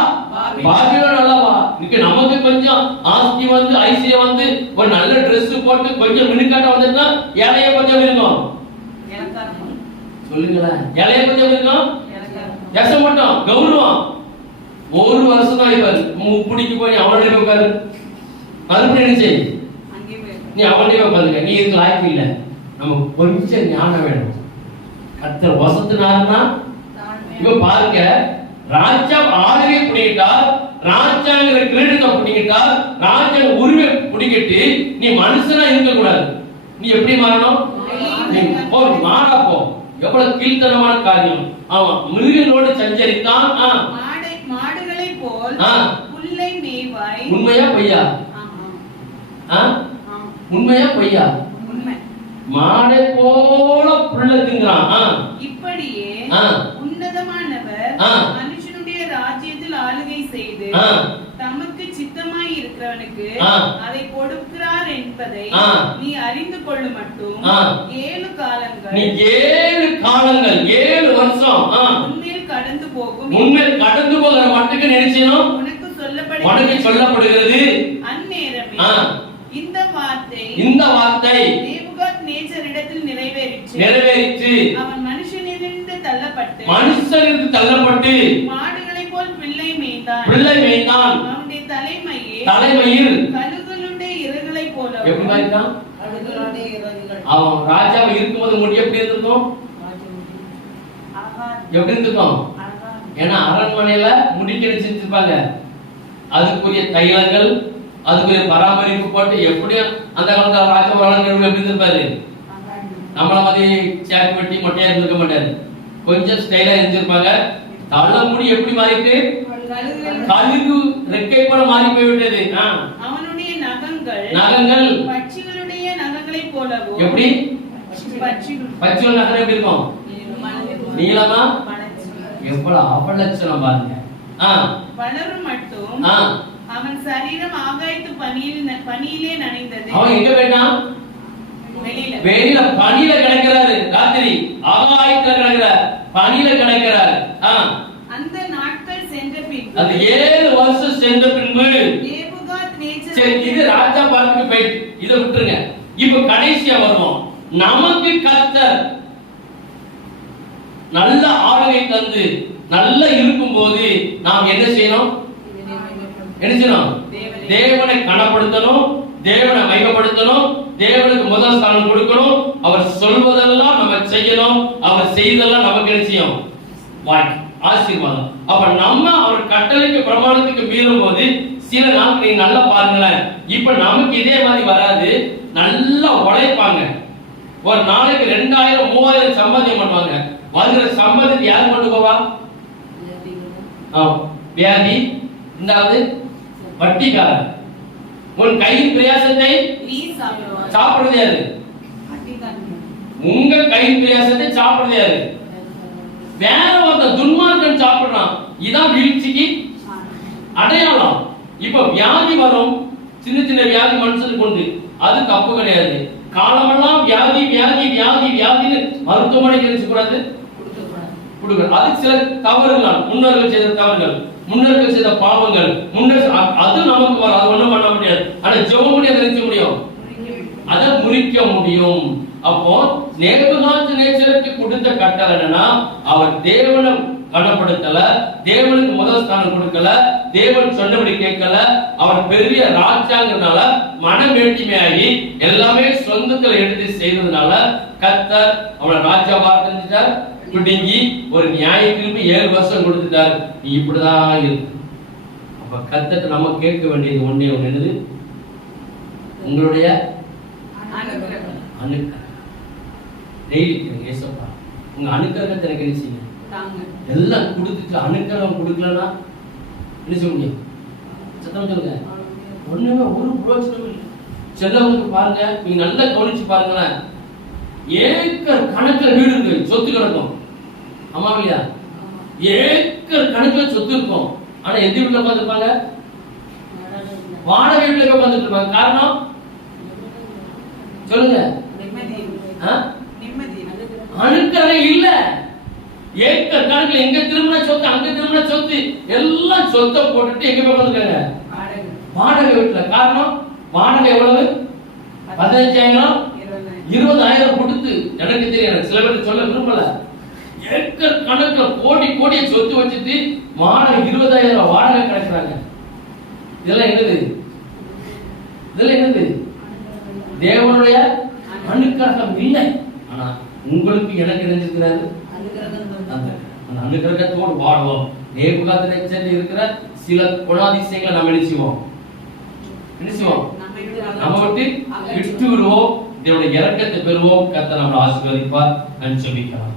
பாபிலோன் அல்லவா. இன்னைக்கு நமக்கு கொஞ்சம் ஆஸ்தி வந்து ஐஸ்வர்யம் வந்து ஒரு நல்ல Dress போட்டு கொஞ்சம் மினுக்காட்ட வந்துட்டா ஏழைய கொஞ்சம் இருக்கும். சொல்லுங்களேன், ஏழைய கொஞ்சம் இருக்கும். எச மட்டும் கௌரவம் 1 வருஷம் தான் இவர் பிடிக்கு போய் அவனுடைய உட்காரு. மறுபடியும் என்ன செய்ய? நீ அவனுடைய உட்காருங்க. நீ இதுக்கு லாய்க்கு இல்லை. நமக்கு கொஞ்சம் ஞானம் வேணும். கர்த்தர் வசத்தினாருன்னா இப்ப பாருங்க, ராஜா ஆளுகை பிடிக்கிட்டார், ராஜாங்கிற கிரீடத்தை பிடிக்கிட்டார், ராஜா உரிமை பிடிக்கிட்டு நீ மனுஷனா இருக்க கூடாது. நீ எப்படி மாறணும்? போ, மாறா போ. எவ்வளவு கீழ்த்தனமான காரியம். ஆமா, மிருகங்களோடு சஞ்சரித்தான். மாடுகளை போல் புல்லை மேய்வாய். உண்மையா பொய்யா? உண்மையா பொய்யா? மாடை போல புல்ல திங்கிறான். இப்படியே உன்னதமானவர் மனுஷனுடைய ராஜ்யத்தில் ஆளுகை செய்து தமக்கு சித்தமாய் இருக்கிறவனுக்கு அதை கொடுக்கிறார் என்பதை நீ அறிந்து கொள்ளு மட்டும் 7 காலங்கள், நீ 7 காலங்கள் 7 வருஷம் உன்மேல் கடந்து போகும். உன்மேல் கடந்து போகிற மட்டுக்கு நினைச்சேனும் உனக்கு சொல்லப்படுகிறது. அந்நேரமே இந்த வார்த்தை நேபுகாத்நேச்சரிடத்தில் நிறைவேறிற்று. அவன் மனுஷனிலிருந்து தள்ளப்பட்டு மாடுகளைப் போல் பிள்ளை மேய்ந்தான். அவனுடைய தலைமயிர் கழுகுகளுடைய இறகுகளைப் போல. எப்படி மாறிட்டான்? அவன் ராஜாவை இருக்கும்போது முடி எப்படி இருந்திருக்கும்? எப்படி இருந்திருக்கும்? ஏன்னா அரண்மனையில முடி கிடைச்சிருப்பாங்க. அதுக்குரிய தைலங்கள், அதுக்குரிய பராமரிப்பு போட்டு எப்படியும் அந்த காலத்துல ராஜா வளர்ந்து எப்படி இருந்திருப்பாரு? நம்மள மாதிரி சேட் வெட்டி மொட்டையா இருந்திருக்க மாட்டாரு. கொஞ்சம் ஸ்டைலா இருந்திருப்பாங்க. தலைமுடி எப்படி மாறிட்டு? கழுகு ரெக்கை போல மாறி போய்விட்டது. அவனுடைய நகங்கள் பட்சிகளுடைய நகங்களைப் போலவும். எப்படி? பட்சிகள் நகரம் எப்படி இருக்கும்? நீளமா? எவ்வளவு அவலட்சணம் பாருங்க. வளரும் மட்டும் அவன் சரீரம் ஆகாயத்து பனியிலே நனைந்தது. அவன் எங்க போயிட்டான்? வெளியில பனியில கிடக்கிறாரு. ராத்திரி ஆகாயத்துல கிடக்கிறார், பனியில கிடக்கிறார். அந்த நாட்கள் சென்ற பின்பு, அது 7 வருஷம் சென்ற பின்பு நேபுகாத்நேச்சர், இது ராஜா பார்த்துட்டு போயிட்டு இதை விட்டுருங்க. இப்ப கடைசியா வருவோம். நமக்கு கர்த்தர் நல்ல ஆளுகை தந்து நல்ல இருக்கும் போது நாம் என்ன செய்யணும்? தேவனை கனப்படுத்தணும், தேவனை மையப்படுத்தணும், தேவனுக்கு முதல் ஸ்தானம் கொடுக்கணும். அவர் சொல்வதெல்லாம் நம்ம செய்யணும், அவர் செய்தெல்லாம் நமக்கு என்ன செய்யும்? ஆசீர்வாதம். அப்ப நம்ம அவர் கட்டளைக்கு பிரமாணத்துக்கு மீறும் போது சில நாள் நீங்க நல்லா பாருங்களேன். இப்ப நமக்கு இதே மாதிரி வராது. நல்லா உழைப்பாங்க. ஒரு நாளைக்கு 2000 3000 சம்பாத்தியம் பண்ணுவாங்க. வருகிற சம்பாதித்து யார் கொண்டு போவா? வியாதி, ரெண்டாவது வட்டிக்காரர். உன் கையின் பிரயாசத்தை சாப்பிடுறது யாரு? உங்க கையின் பிரயாசத்தை சாப்பிடுறது யாரு? வேற ஒருத்த துன்மார்க்கன் சாப்பிடுறான். இதான் வீழ்ச்சிக்கு அடையாளம். இப்ப வியாதி வரும், சின்ன சின்ன வியாதி மனுஷனுக்கு உண்டு, அது தப்பு கிடையாது. காலமெல்லாம் வியாதி வியாதி வியாதி வியாதின்னு மருத்துவமனைக்கு நினைச்சுக்கூடாது கொடுக்கணும். அது சில தவறுகள், முன்னோர்கள் செய்த தவறுகள், முன்னோர்கள் செய்த பாவங்கள், அது நமக்கு வரும், அது ஒண்ணும் பண்ண முடியாது. ஆனா ஜெபம் பண்ணி அதை நினைக்க முடியும், அதை முறிக்க முடியும். அப்போ நேபுகாத்நேச்சருக்கு கொடுத்த கட்டளை என்னன்னா, அவர் தேவனை கனப்படுத்தல, தேவனுக்கு முதல் ஸ்தானம் கொடுக்கல, தேவன் சொன்னபடி கேட்கல, அவர் பெரிய ராஜாங்கிறதுனால மனமேட்டிமையாகி எல்லாமே சொந்தத்துல எடுத்து செய்ததுனால கர்த்தர் அவனை ராஜாவா இருந்துட்டார், பிடுங்கி ஒரு நியாய தீர்ப்பு 7 வருஷம் கொடுத்துட்டார். நீ இப்படிதான் இருக்கு. அப்ப கர்த்தர் நம்ம கேட்க வேண்டியது ஒண்ணே ஒண்ணு, என்னது? உங்களுடைய அனுக்கிரகம். டெய்லி ஏசப்பா உங்க அனுக்கிரகத்தை எனக்கு என்ன செய்யுங்க, எல்லாம் கொடுத்துட்டு அனுக்கிரகம் கொடுக்கலன்னா என்ன செய்ய முடியும்? சத்தம் சொல்லுங்க. ஒண்ணுமே ஒரு பிரயோஜனம் இல்லை. செல்லவங்களுக்கு பாருங்க, நீங்க நல்லா கவனிச்சு பாருங்களேன், ஏக்கர் கணக்குல வீடு இருக்கு, சொத்து கிடக்கும். ஆமா இல்லையா? ஏக்கர் கணக்குல சொத்து இருக்கும். ஆனா எந்த வீட்டுல உட்காந்துருப்பாங்க? வாடகை வீட்டுல உட்காந்துட்டு இருப்பாங்க. காரணம் சொல்லுங்க. அனுக்கிரகம் இல்ல. ஏக்கர் கணக்குல எங்க திரும்பின சொத்து, அங்க திரும்பின சொத்து, எல்லாம் சொத்தை போட்டுட்டு எங்க போய் உட்காந்துருக்காங்க? வாடகை வீட்டுல. காரணம் வாடகை எவ்வளவு? 15,000 20,000 கொடுத்து. எனக்கு தெரியும், சில பேர் சொல்ல விரும்பல. ஏக்கர் கணக்குல கோடி கோடியை சொத்து வச்சுட்டு வாடகை 20,000 வாடகை கிடைக்கிறாங்க. இதெல்லாம் என்னது? இதெல்லாம் என்னது? தேவனுடைய அனுக்கிரகம் இல்லை. ஆனா உங்களுக்கு எனக்கு நினைச்சிருக்கிறாரு அந்த அனுக்கிரகத்தோடு வாடுவோம். நேபுகாத்நேச்சர் இருக்கிற சில குணாதிசயங்களை நம்ம நினைச்சுவோம், நம்ம விட்டு விடுவோம். இதோட இரக்கத்தை பெறுவோம். கர்த்தர் நம்மளை ஆசீர்வதிப்பார். நான் ஜெபிக்கலாம்.